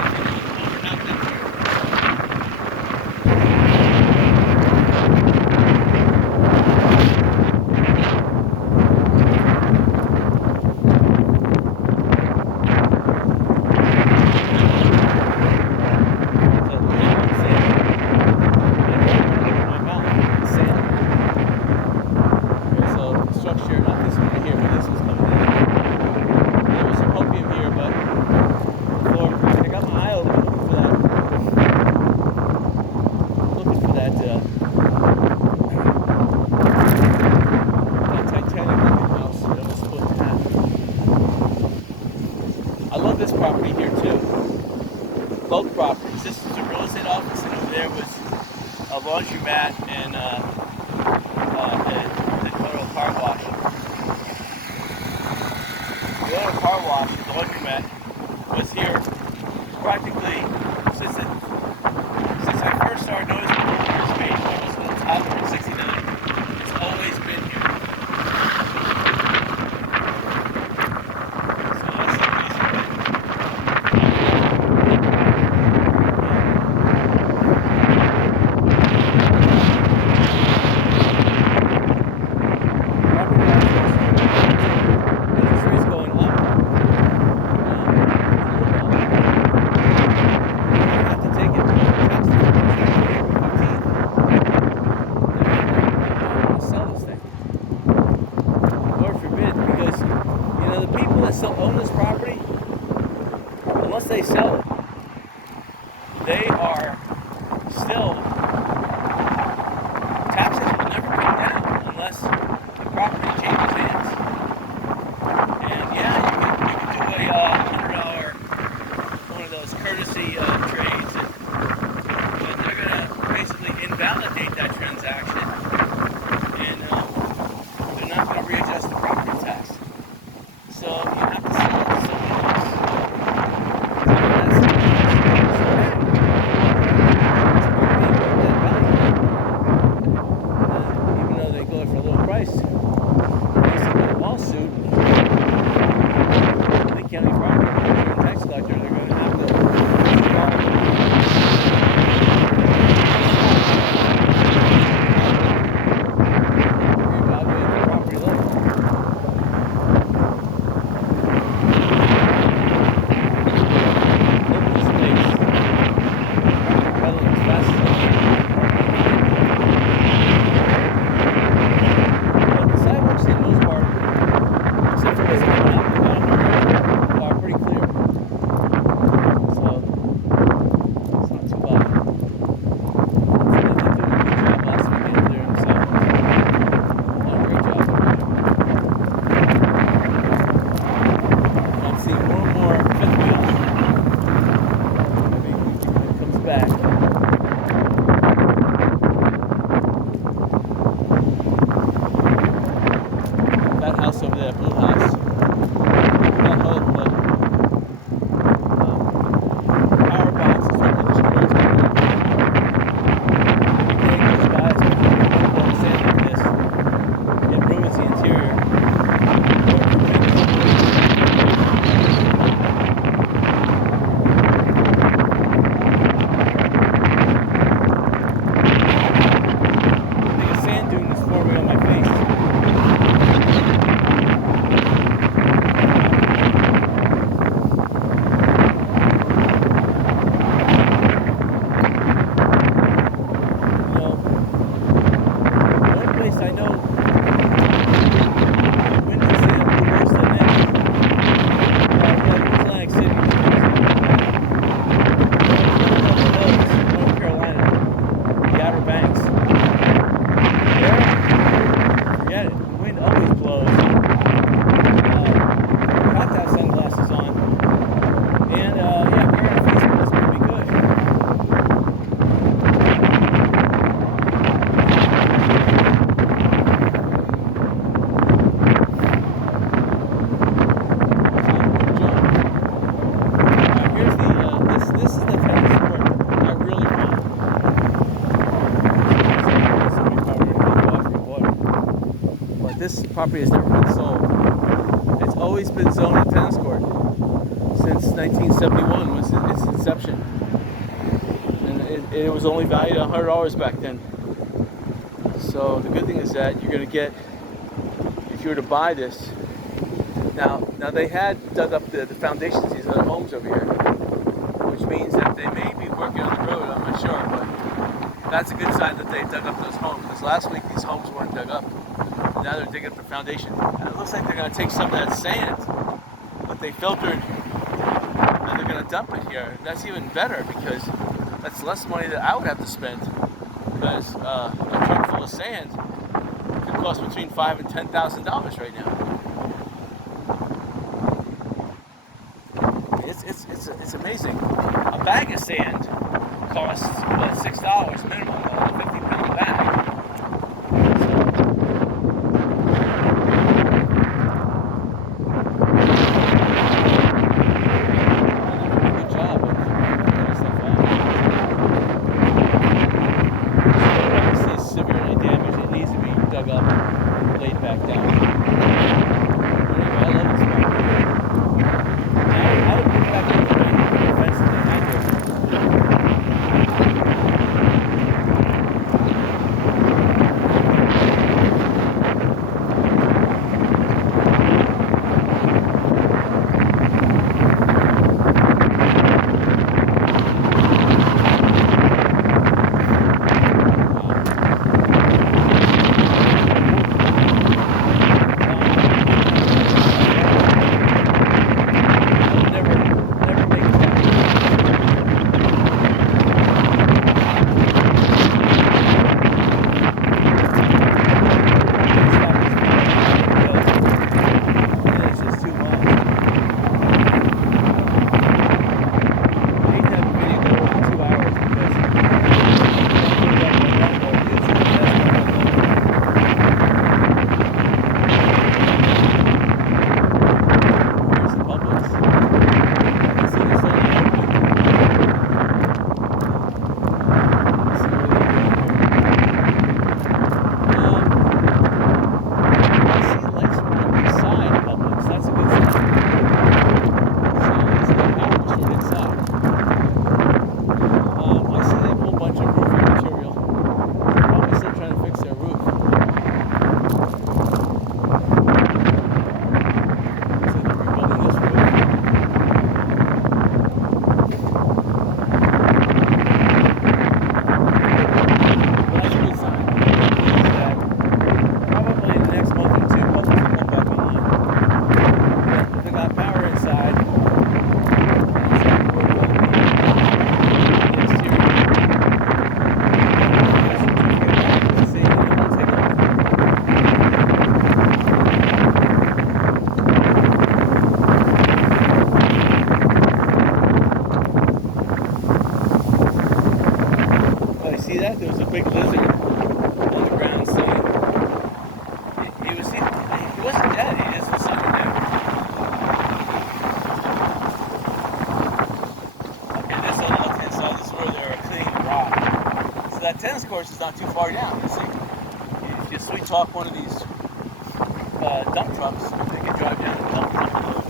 Property here too. Both properties. This is a real estate office, and over there was a laundromat and the total car wash. The auto car wash, the laundromat, was here practically since I first started noticing the space. When I was a little toddler in '69. It's always been here. Unless they sell it, they are still, taxes will never come down unless the property changes hands. And yeah, you can do a $100, one of those courtesy trades, but they're going to basically invalidate that transaction, and they're not going to readjust the property tax. So you have to sell it to someone else. It's property has never been sold. It's always been zoned a tennis court since 1971 was its inception. And it was only valued at $100 back then. So the good thing is that you're going to get, if you were to buy this, now they had dug up the foundations of these other homes over here, which means that they may be working on the road, I'm not sure, but that's a good sign that they dug up those homes, because last week these homes weren't dug up. Now they're digging up the foundation. And it looks like they're going to take some of that sand that they filtered and they're going to dump it here. That's even better, because that's less money that I would have to spend, because a truck full of sand could cost between $5,000 and $10,000 right now. It's amazing. A bag of sand costs about $6 minimum, a 50-pound bag. Dug up, laid back down. Anyway, I love this property. I would put it back in the fence that they had here. See that? There was a big lizard on the ground, so he wasn't dead, he just was sitting there. Okay, this on the left-hand side, this is where they're cleaning the rock. So that tennis course is not too far down, you see. If you sweet talk one of these dump trucks, they can drive down and dump the load.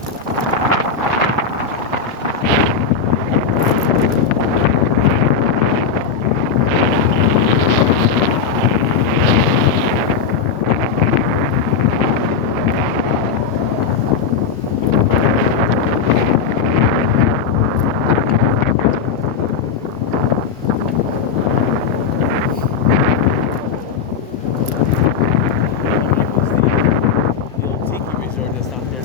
That's not there.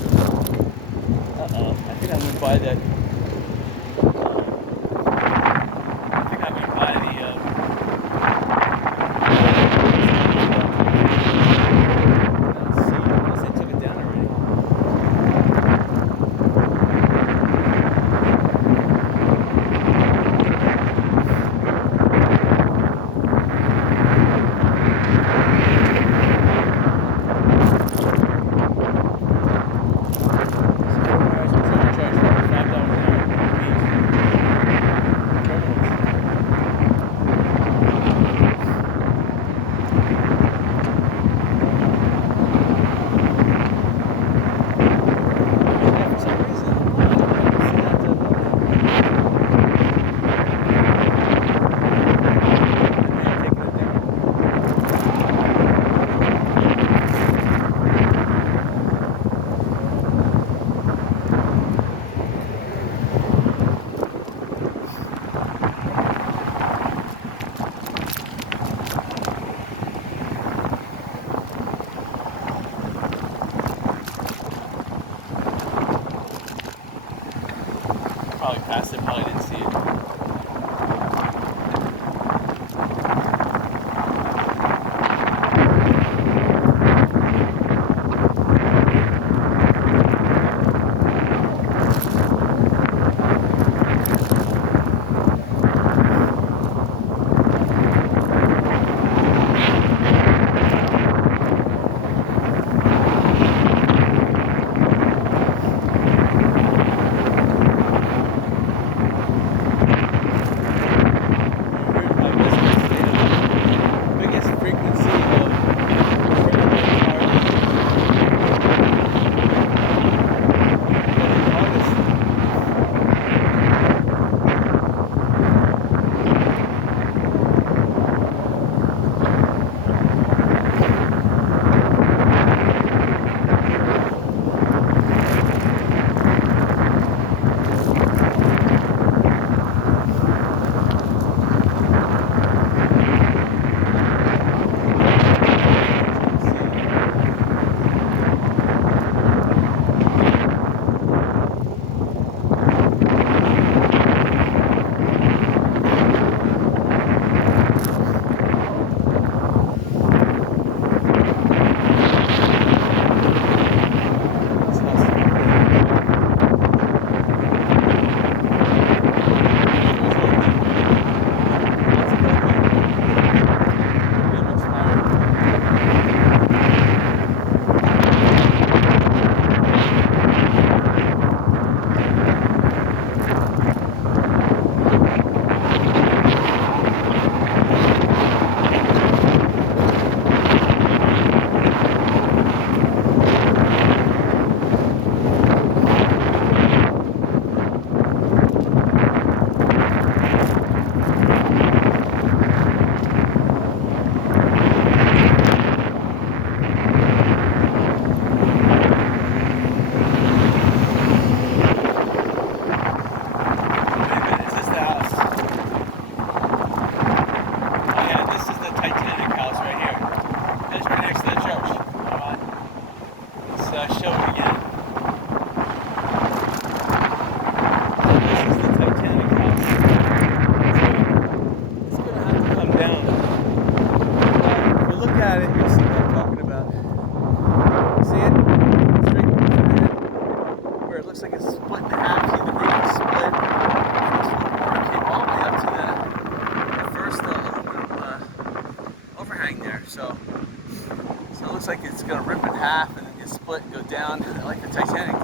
half and then get split and go down like the Titanic.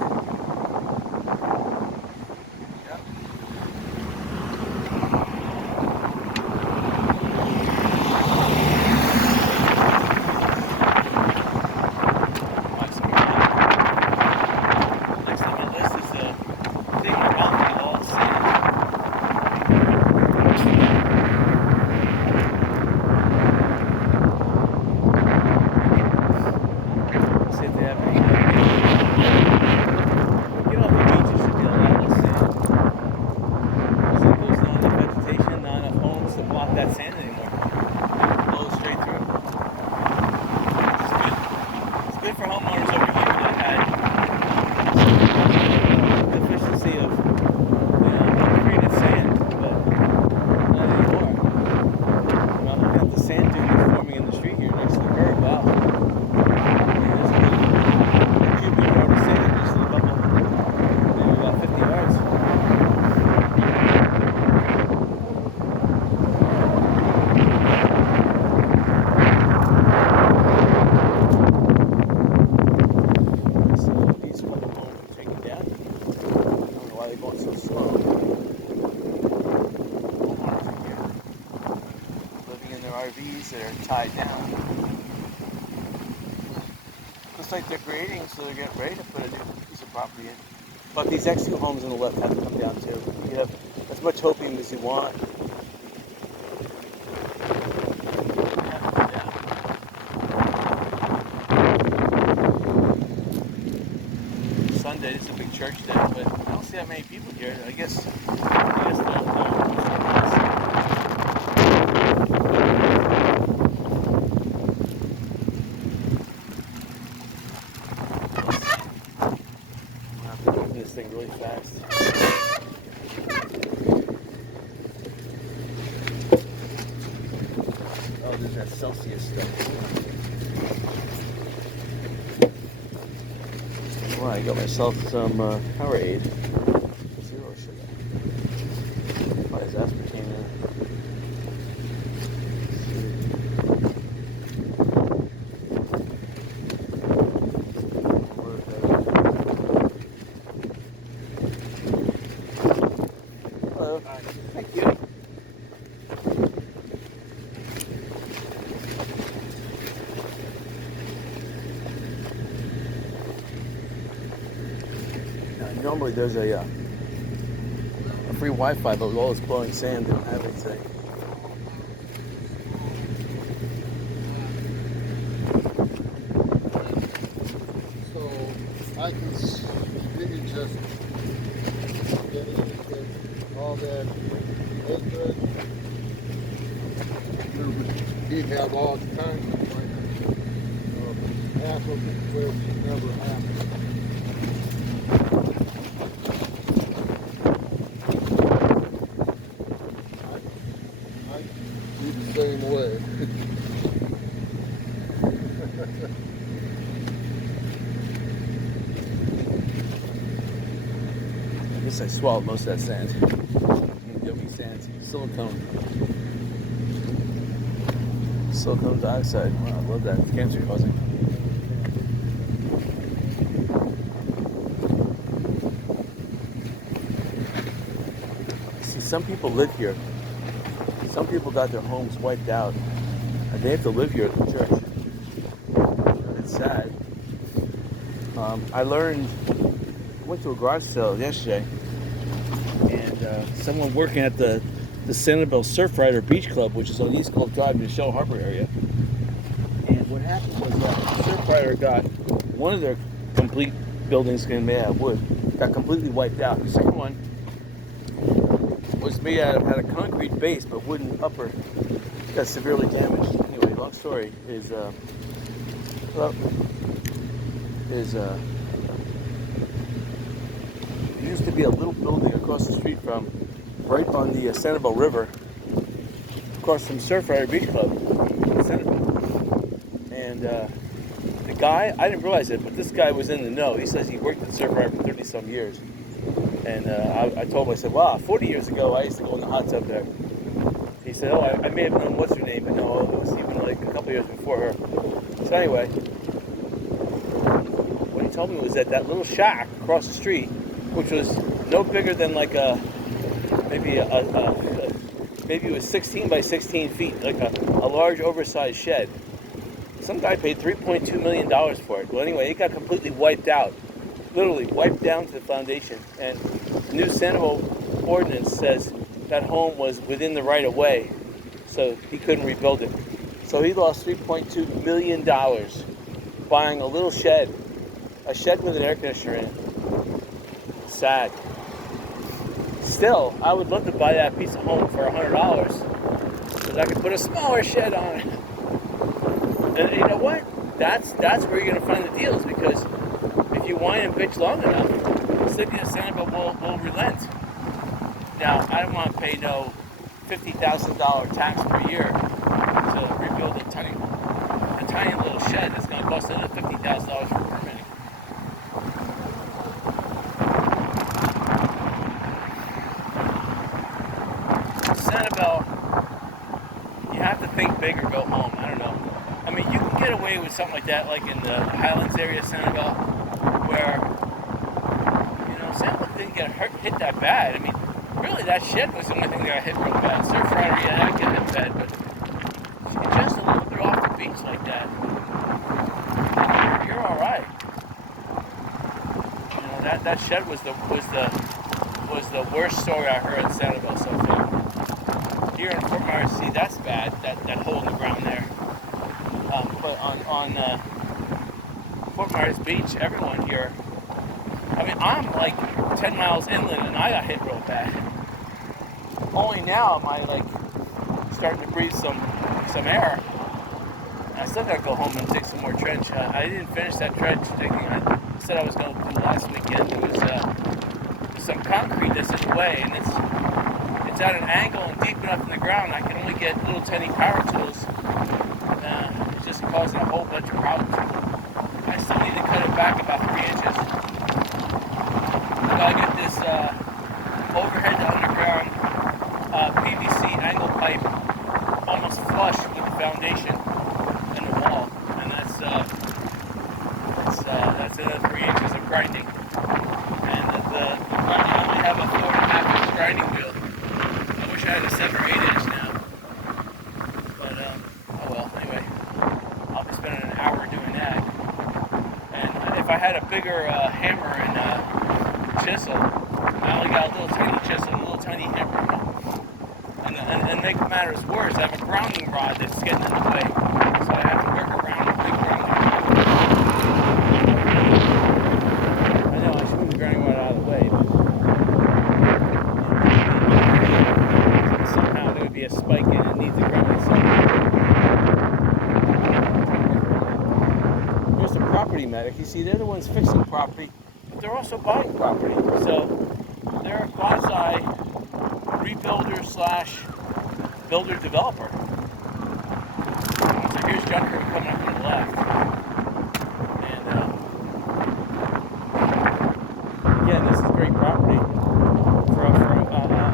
Yep. Next on my list is digging around the wall sand. See if they have any. Get off the beach, there should be a lot less sand. Because there's not enough vegetation, not enough homes to block that sand anymore. It blows straight through. It's good for homeowners over here that had deficiency of created sand, but not anymore. I'm looking at the sand dune that's forming in the street here next to the curb. Wow. Cubic yard of sand just a couple, maybe about 50 yards. So these couple homes are taken down. I don't know why they're going so slow. Homeowners are here living in their RVs that are tied down. Looks like they're grading, so they're getting ready to put a new piece of property in. But these next two homes on the left have to come down too. You have as much hoping as you want. Sunday, it's a big church day, but I don't see that many people here. I guess I have to open this thing really fast. Oh, there's that Celsius stuff. Well, I got myself some Powerade. Zero sugar. Probably has aspartame in it. Hello. Hi. Thank you. Normally there's a free Wi-Fi, but with all this blowing sand, they don't have anything. So I can really just get into all that acreage. He'd have all kinds of plants. Half of it where it never happened. I do the same way. I guess I swallowed most of that sand. Yummy sand. Silicone. Silicone dioxide. Wow, I love that. It's cancer causing. See, some people live here. Some people got their homes wiped out, and they have to live here at the church. It's sad. I went to a garage sale yesterday, and someone working at the Sanibel Surfrider Beach Club, which is on East Gulf Drive in the Shell Harbor area. And what happened was that Surfrider got one of their complete buildings made out of wood, got completely wiped out. The second one was made out of, had a concrete base but wooden upper, got severely damaged. Anyway, long story is there used to be a little building across the street from, right on the Sanibel River, across from Surfrider Beach Club, Sanibel. And the guy, I didn't realize it, but this guy was in the know. He says he worked at Surfrider for 30 some years. And I told him, I said, wow, 40 years ago I used to go in the hot tub there. He said, oh, I may have known what's her name, but no, it was even like a couple years before her. So anyway, told me was that little shack across the street, which was no bigger than like maybe it was 16 by 16 feet, like a large oversized shed. Some guy paid $3.2 million for it. Well, anyway, it got completely wiped out, literally wiped down to the foundation. And the new Sanibel ordinance says that home was within the right of way, so he couldn't rebuild it. So he lost $3.2 million buying a little shed, a shed with an air conditioner in it. Sad. Still, I would love to buy that piece of home for $100 because I could put a smaller shed on it. And you know what? That's where you're going to find the deals, because if you whine and bitch long enough, City of Sanibel will relent. Now, I don't want to pay no $50,000 tax per year to rebuild a tiny little shed that's going to cost another $50,000 for permitting. Sanibel, you have to think big or go home. I don't know. I mean, you can get away with something like that, like in the Highlands area of Sanibel, where, Sanibel didn't get hit that bad. I mean, really, that shed was the only thing that got hit real bad. Surf Rider, yeah, that get hit bad, but just a little bit off the beach like that, you're all right. That shed was the worst story I heard in Sanibel so far. Here in Fort Myers, see, that's bad. That hole in the ground there. But on Fort Myers Beach, everyone here, I mean, I'm like 10 miles inland and I got hit real bad. Only now am I like starting to breathe some air. And I still gotta go home and dig some more trench. I didn't finish that trench digging I said I was going to do last weekend. It was some concrete that's in the way, and it's at an angle and deep enough in the ground I can only get little tiny power tools. It's just causing a whole bunch of problems. I still need to cut it back about 3 inches. I gotta get this overhead to underground PVC angle pipe almost flush with the foundation and the wall, and that's another 3 inches of grinding. And I only have a 4.5 inch grinding wheel. I wish I had a 7 or 8 inch now. But oh well. Anyway, I'll be spending an hour doing that. And if I had a bigger hammer and chisel, I only got a little tiny chisel and a little tiny hammer. And make matters worse, I have a grounding rod that's getting in the way, so I have to work around a big grounding rod. I know I should move the grounding rod out of the way, but somehow there would be a spike in it needs the grounding. So here's the property medic. You see, they're the ones fixing property, but they're also buying property. So they're a quasi rebuilder / builder developer. So here's John Crew coming up on the left. And again, this is great property for a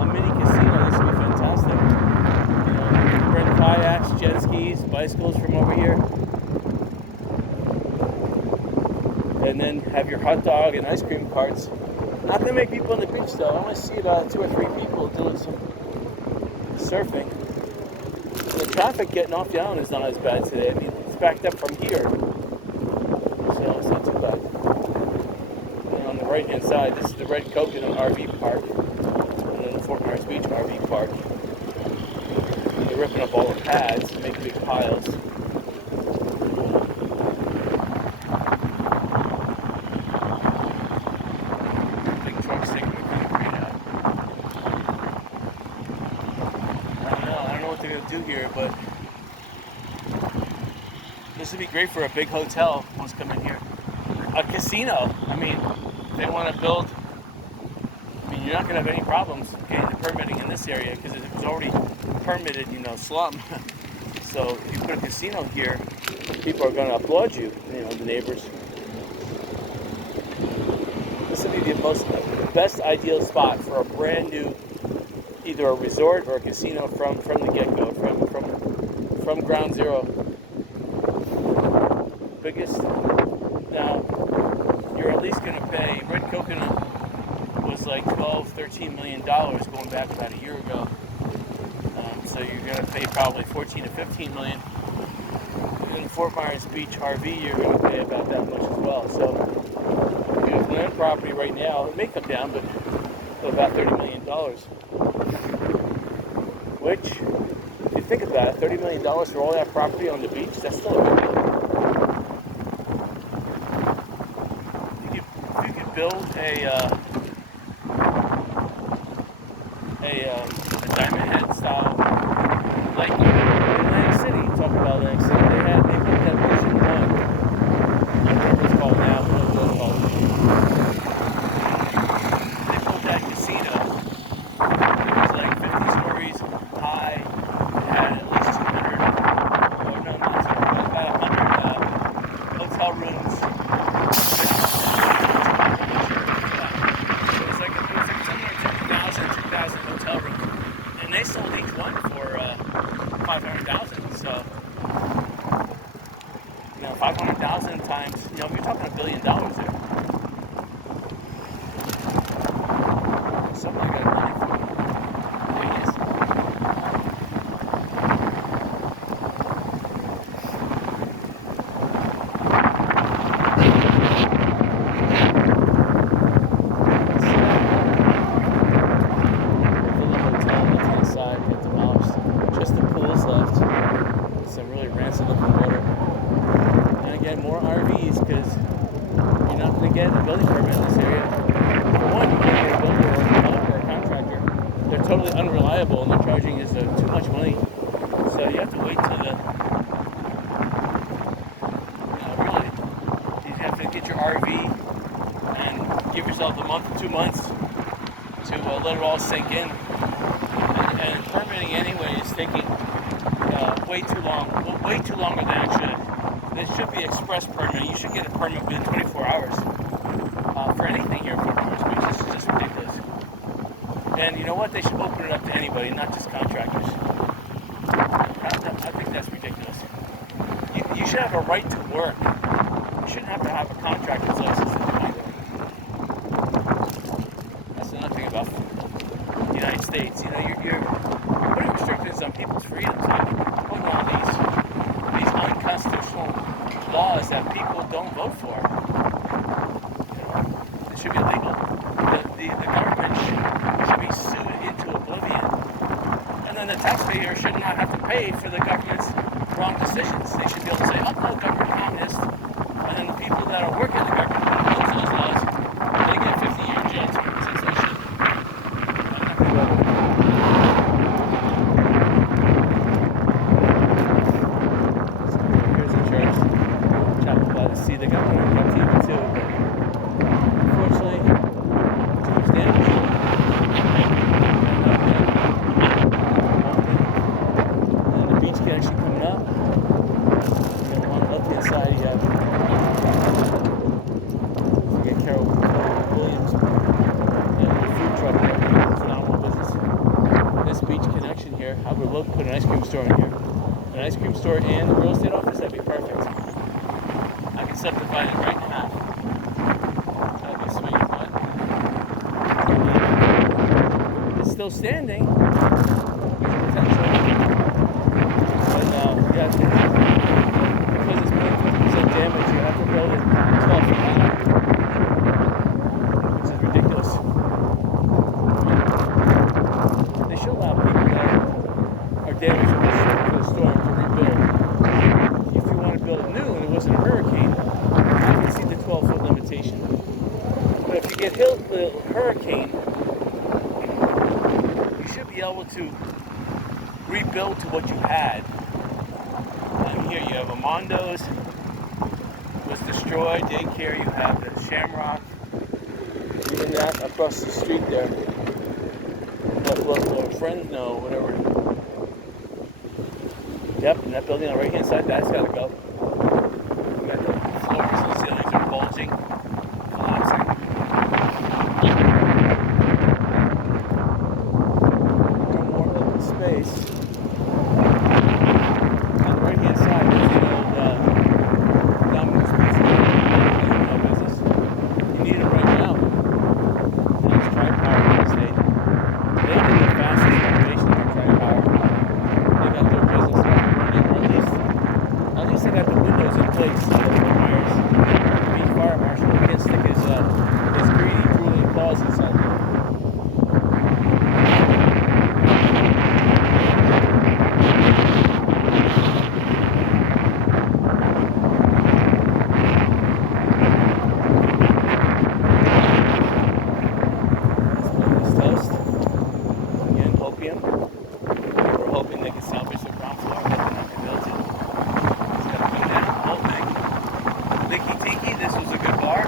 mini casino. This would be fantastic. You can rent kayaks, jet skis, bicycles from over here. And then have your hot dog and ice cream carts. Not gonna make people on the beach though. I want to see about 2 or 3 people doing some surfing. And the traffic getting off the island is not as bad today. I mean, it's backed up from here, so it's not too bad. And on the right hand side, this is the Red Coconut RV Park, and then the Fort Myers Beach RV Park. And they're ripping up all the pads and making big piles. Here, but this would be great for a big hotel who wants to come in here. A casino. I mean, if they want to build, I mean, you're not going to have any problems getting the permitting in this area because it was already permitted, slum. So if you put a casino here, people are going to applaud you, the neighbors. This would be the best ideal spot for a brand new, either a resort or a casino from the get-go, from ground zero. Biggest. Now, least going to pay. Red Coconut was like $12-13 million going back about a year ago. So you're going to pay probably 14 to 15 million. And in Fort Myers Beach RV, you're going to pay about that much as well. So you have land property right now. It may come down, but about $30 million. Which, if you think about it, $30 million for all that property on the beach, that's still a good deal. If you could build a Diamond Head style, like in Atlantic City, talk about Atlantic City, they built that Vision One, whatever it's called now, whatever it's called. They built that casino. It was like 50 stories high. It had at least 200, or no, not 200, but about 100 hotel rooms. It was like somewhere 2,000 hotel rooms. And they sold each one for $500,000. So, 500,000 times, you're talking $1 billion there. Somebody got money for it. Genius. The little hotel on the left-hand side got demolished. Just the pools left. Some really rancid looking water. And again, more RVs because you're not going to get a building permit in this area. For one, you can't get a builder or a developer or a contractor. They're totally unreliable and they're charging us too much money. So you have to wait till really, you have to get your RV and give yourself a month or 2 months to let it all sink in. And permitting anyway is taking way too longer than it should. There should be express permitting. You should get a permit within 24 hours for anything here in Fort Myers Beach. It's just ridiculous. And you know what? They should open it up to anybody, not just contractors. I think that's ridiculous. You should have a right to work. You shouldn't have to have a contractor's license to do anything. That's another thing about the United States. You're putting restrictions on people's freedoms. You're putting all these unconstitutional laws that people don't vote for. It should be illegal. The government should be sued into oblivion. And then the taxpayer should not have to pay for the government's wrong decisions. They should be able to say, oh no, government communist. And then the people that are working in the government who knows those laws, they get 50-year jail terms. That's what should. Here's a church. Chapel by the Sea. They got one on TV too. But unfortunately, too much damage. And the beach connection coming up. And on the left-hand side, you have Carol Williams and the food truck there. Phenomenal business. This beach connection here, I would love to put an ice cream store in here. An ice cream store and a real estate office, that'd be perfect. I can subdivide it right in half. That'd be sweet, but it's still standing. There's potential. But because it's more than 50% damage, you have to build it 12 feet high, which is ridiculous. They should allow people that are damaged from the storm to rebuild. If you want to build new and it wasn't a hurricane, I can see the 12-foot limitation. But if you get hit with a hurricane, you should be able to rebuild to what you had. And here you have Amondo's was destroyed, daycare, you have the Shamrock, even that across the street there. Buffalo Fresno, whatever. Yep, and that building on the right hand side, that's gotta go. You got the floors and the ceilings are bulging, collapsing. More open space. On the right hand side is the old Domino's Pizza business. hoping they can salvage the ground floor, but they're not rebuilt it. It's got to go down, the whole thing. Licky Tiki, this was a good bar.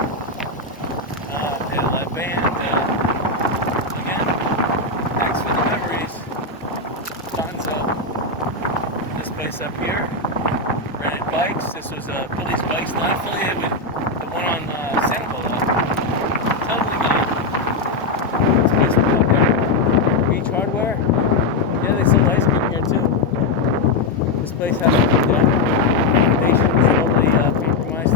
They had a live band. Again, thanks for the memories. Tons of this place up here. Rented bikes. This was Billy's Bikes, not affiliated with the one on Sanibel. Totally not. This place was up there. Beach Hardware. Yeah, they sell ice cream here too. This place has to come down. The foundation is totally compromised.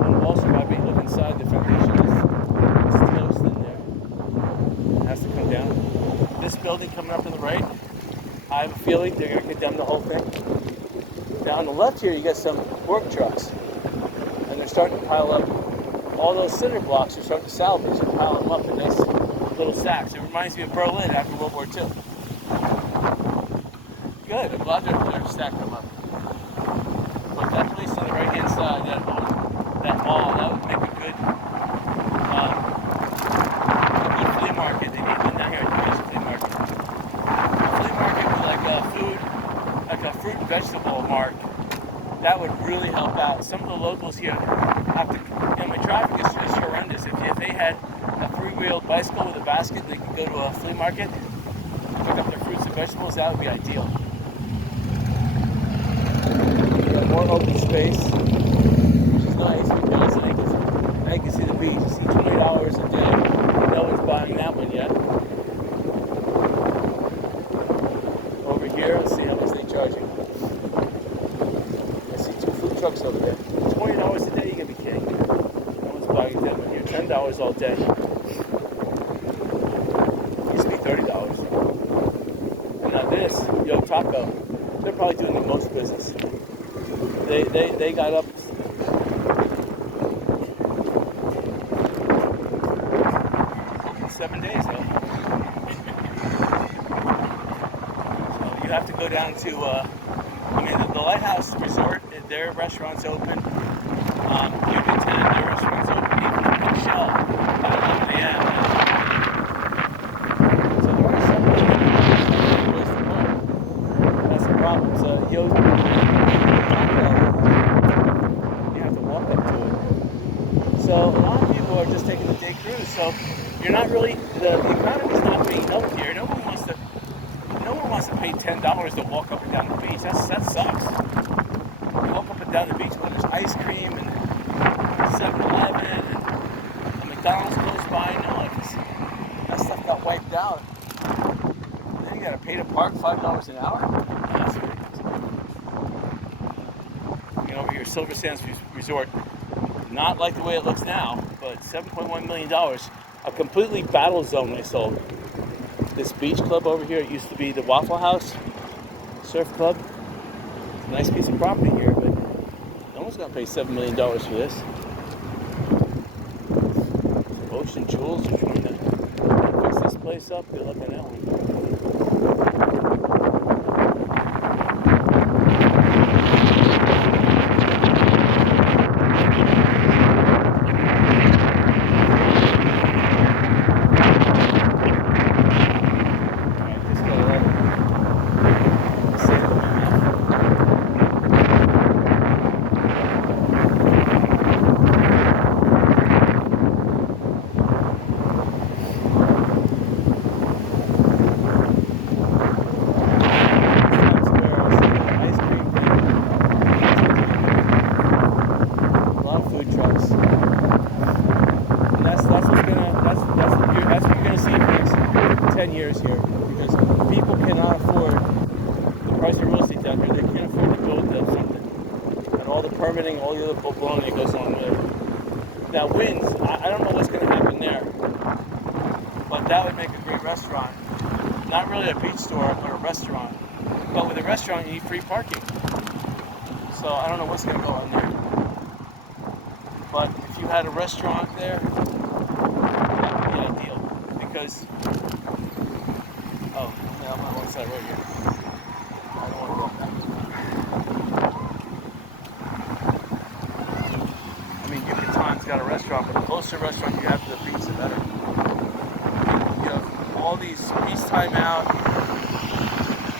So, also, I mean, look inside. The foundation is toast in there. It has to come down. This building coming up to the right, I have a feeling they're going to condemn the whole thing. Now on the left here, you got some work trucks, and they're starting to pile up. All those cinder blocks are starting to salvage and pile them up in nice little sacks. It reminds me of Berlin after World War II. Good, I'm glad they're stacking them up. But that place on the right-hand side, that mall, that would make a good flea market. They need one down here. I think there's a flea market. Flea market with like food, like a fruit and vegetable mart. That would really help out. Some of the locals here have to, my traffic is just horrendous. If they had a three-wheeled bicycle with a basket, they could go to a flea market, pick up their fruits and vegetables, that would be ideal. You got more open space, which is nice because I can see the beach. You see $20 a day. No one's buying that one yet. Over here, let's see how much they charge you. I see 2 food trucks over there. $20 a day, you're gonna be kidding me. No one's buying them one here. $10 all day. Used to be $30. And now this, Yo Taco, they're probably doing the most business. They got up. Open 7 days though. So you have to go down to, the Lighthouse Resort, their restaurant's open. Unit 10, their restaurant's open. Even the Shell at 11 a.m. So there are some ways to park. That's the problem. So you have to walk up to it. So a lot of people are just taking the day cruise. So you're not really, the economy's not being up here. No one wants to pay $10 to walk up and down the beach. That sucks. You walk up and down the beach when there's ice cream and 7-Eleven and McDonald's close by. No, that stuff got wiped out. And then you gotta pay to park $5 an hour. That's ridiculous. Over here, Silver Sands Resort, not like the way it looks now, but $7.1 million. A completely battle zone they sold. This beach club over here, it used to be the Waffle House Surf Club. It's a nice piece of property here, but no one's gonna pay $7 million for this. Ocean Jewels are trying to fix this place up. Good luck on that one. Years here because people cannot afford the price of real estate down here. They can't afford to build something, and all the permitting, all the other baloney that goes on with it. Now, winds, I don't know what's going to happen there, but that would make a great restaurant. Not really a beach store, but a restaurant. But with a restaurant, you need free parking. So I don't know what's going to go on there. But if you had a restaurant there, that would be ideal because. Oh, yeah, I'm on one side right here. I don't want to go back. I mean, Yucatan's got a restaurant, but the closer restaurant you have to the beach, the better. You have all these, Peacetime Out,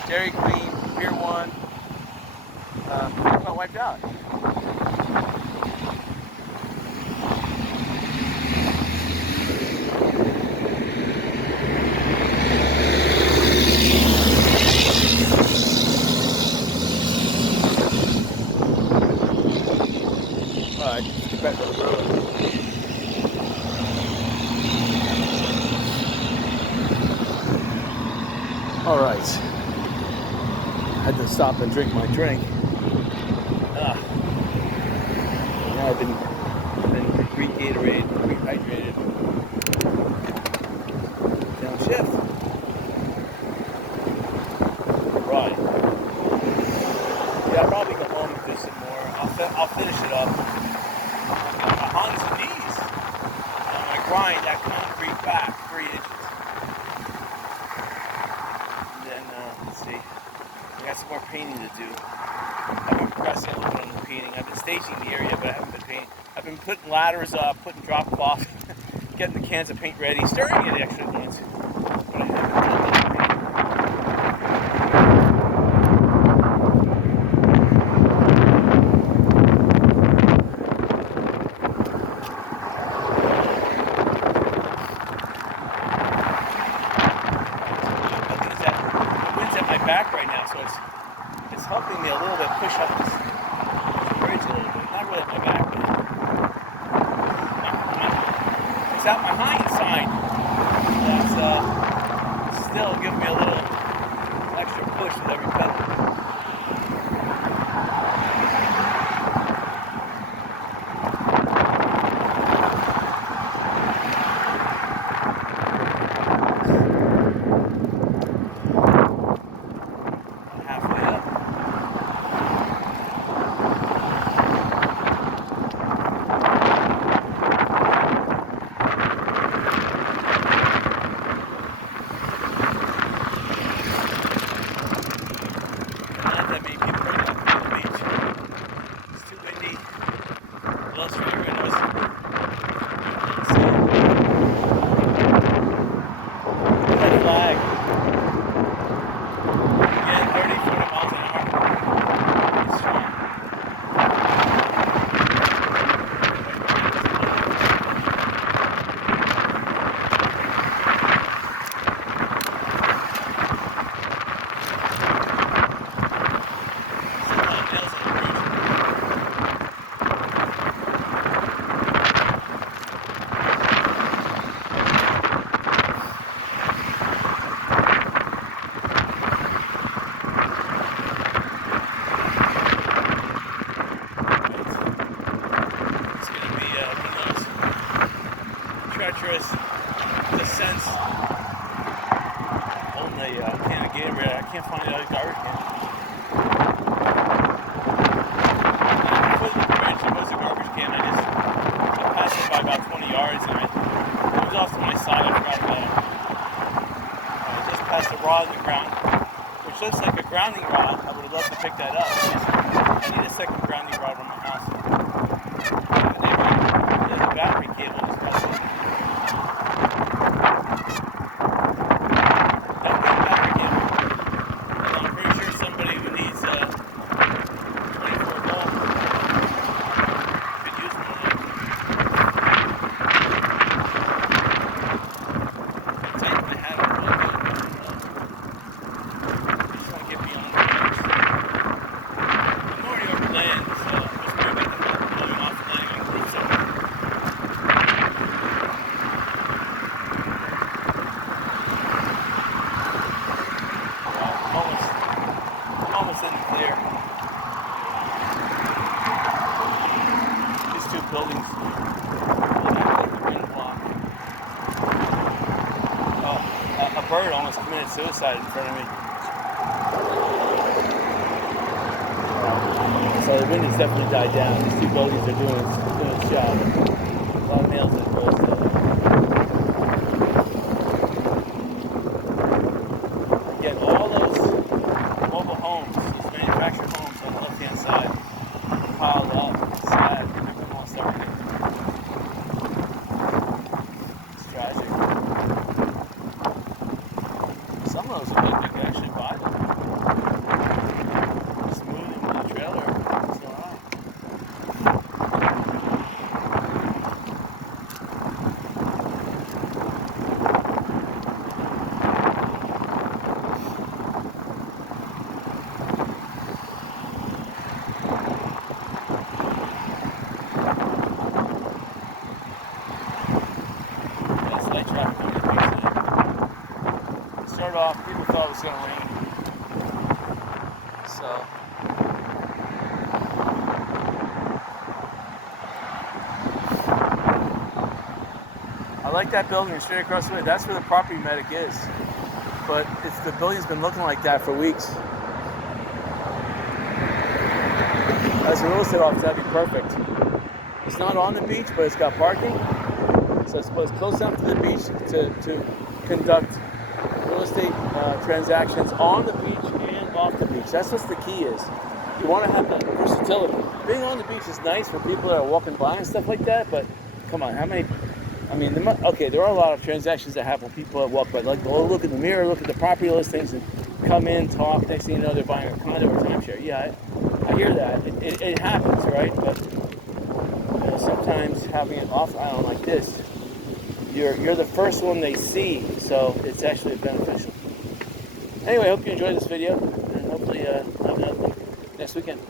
Dairy Queen, Pier 1, I got wiped out. Alright, let's get back on the road. Alright. Had to stop and drink my drink. Yeah, I've been re-Gatorade, rehydrated. Downshift. Right. Yeah, I'll probably go home and do some more. I'll finish it up. My hands and knees. And I grind that concrete back 3 inches. And then, let's see. I got some more painting to do. I've been progressing a little bit on the painting. I've been staging the area, but I haven't been painting. I've been putting ladders up, putting drop cloth, getting the cans of paint ready, stirring it actually once. But I haven't done any painting. The thing is that the wind's at my back right now, so it's helping me a little bit push up this bridge a little bit. Not really at my back, but it's out my hind side. That's still giving me a little extra push with every pedal. Halfway up. Not that many people right now on the beach. It's too windy. Blows through the windows. That flag. Again, 30, 40 miles an hour. It's strong. Treacherous descents. Holding a can of Gatorade. I can't find the other garbage can. Before the bridge, there was a garbage can. I passed it by about 20 yards and it was off to my side. I forgot about it. I just passed a rod in the ground, which looks like a grounding rod. I would have loved to pick that up. I need a second grounding rod on my house. The battery cable is busted. Almost in the clear. These two buildings like the wind block. Oh, a bird almost committed suicide in front of me. So the wind has definitely died down. These two buildings are doing its job. A lot of nails in the post still. Again, all those mobile homes, those manufactured homes on the left-hand side, piled up. It's sad. People want to start getting. It's tragic. think you can actually buy them. Just move them with a trailer. What's going on? That's light traffic coming to the beach today. It started off, people thought it was going to rain. So, I like that building straight across the way. That's where the property medic is. But it's the building's been looking like that for weeks. As a real estate office, that'd be perfect. It's not on the beach, but it's got parking. So it's close enough to the beach to conduct real estate transactions on the beach and off the beach. That's what the key is. You want to have that versatility. Being on the beach is nice for people that are walking by and stuff like that, but come on, how many? I mean, there are a lot of transactions that happen when people that walk by. Like, oh, look in the mirror, look at the property listings, and come in, talk. Next thing you know, they're buying a condo or timeshare. Yeah, I hear that. It happens, right? But sometimes having an off island like this, you're the first one they see, so it's actually beneficial. Anyway, I hope you enjoyed this video, and hopefully have another one next weekend.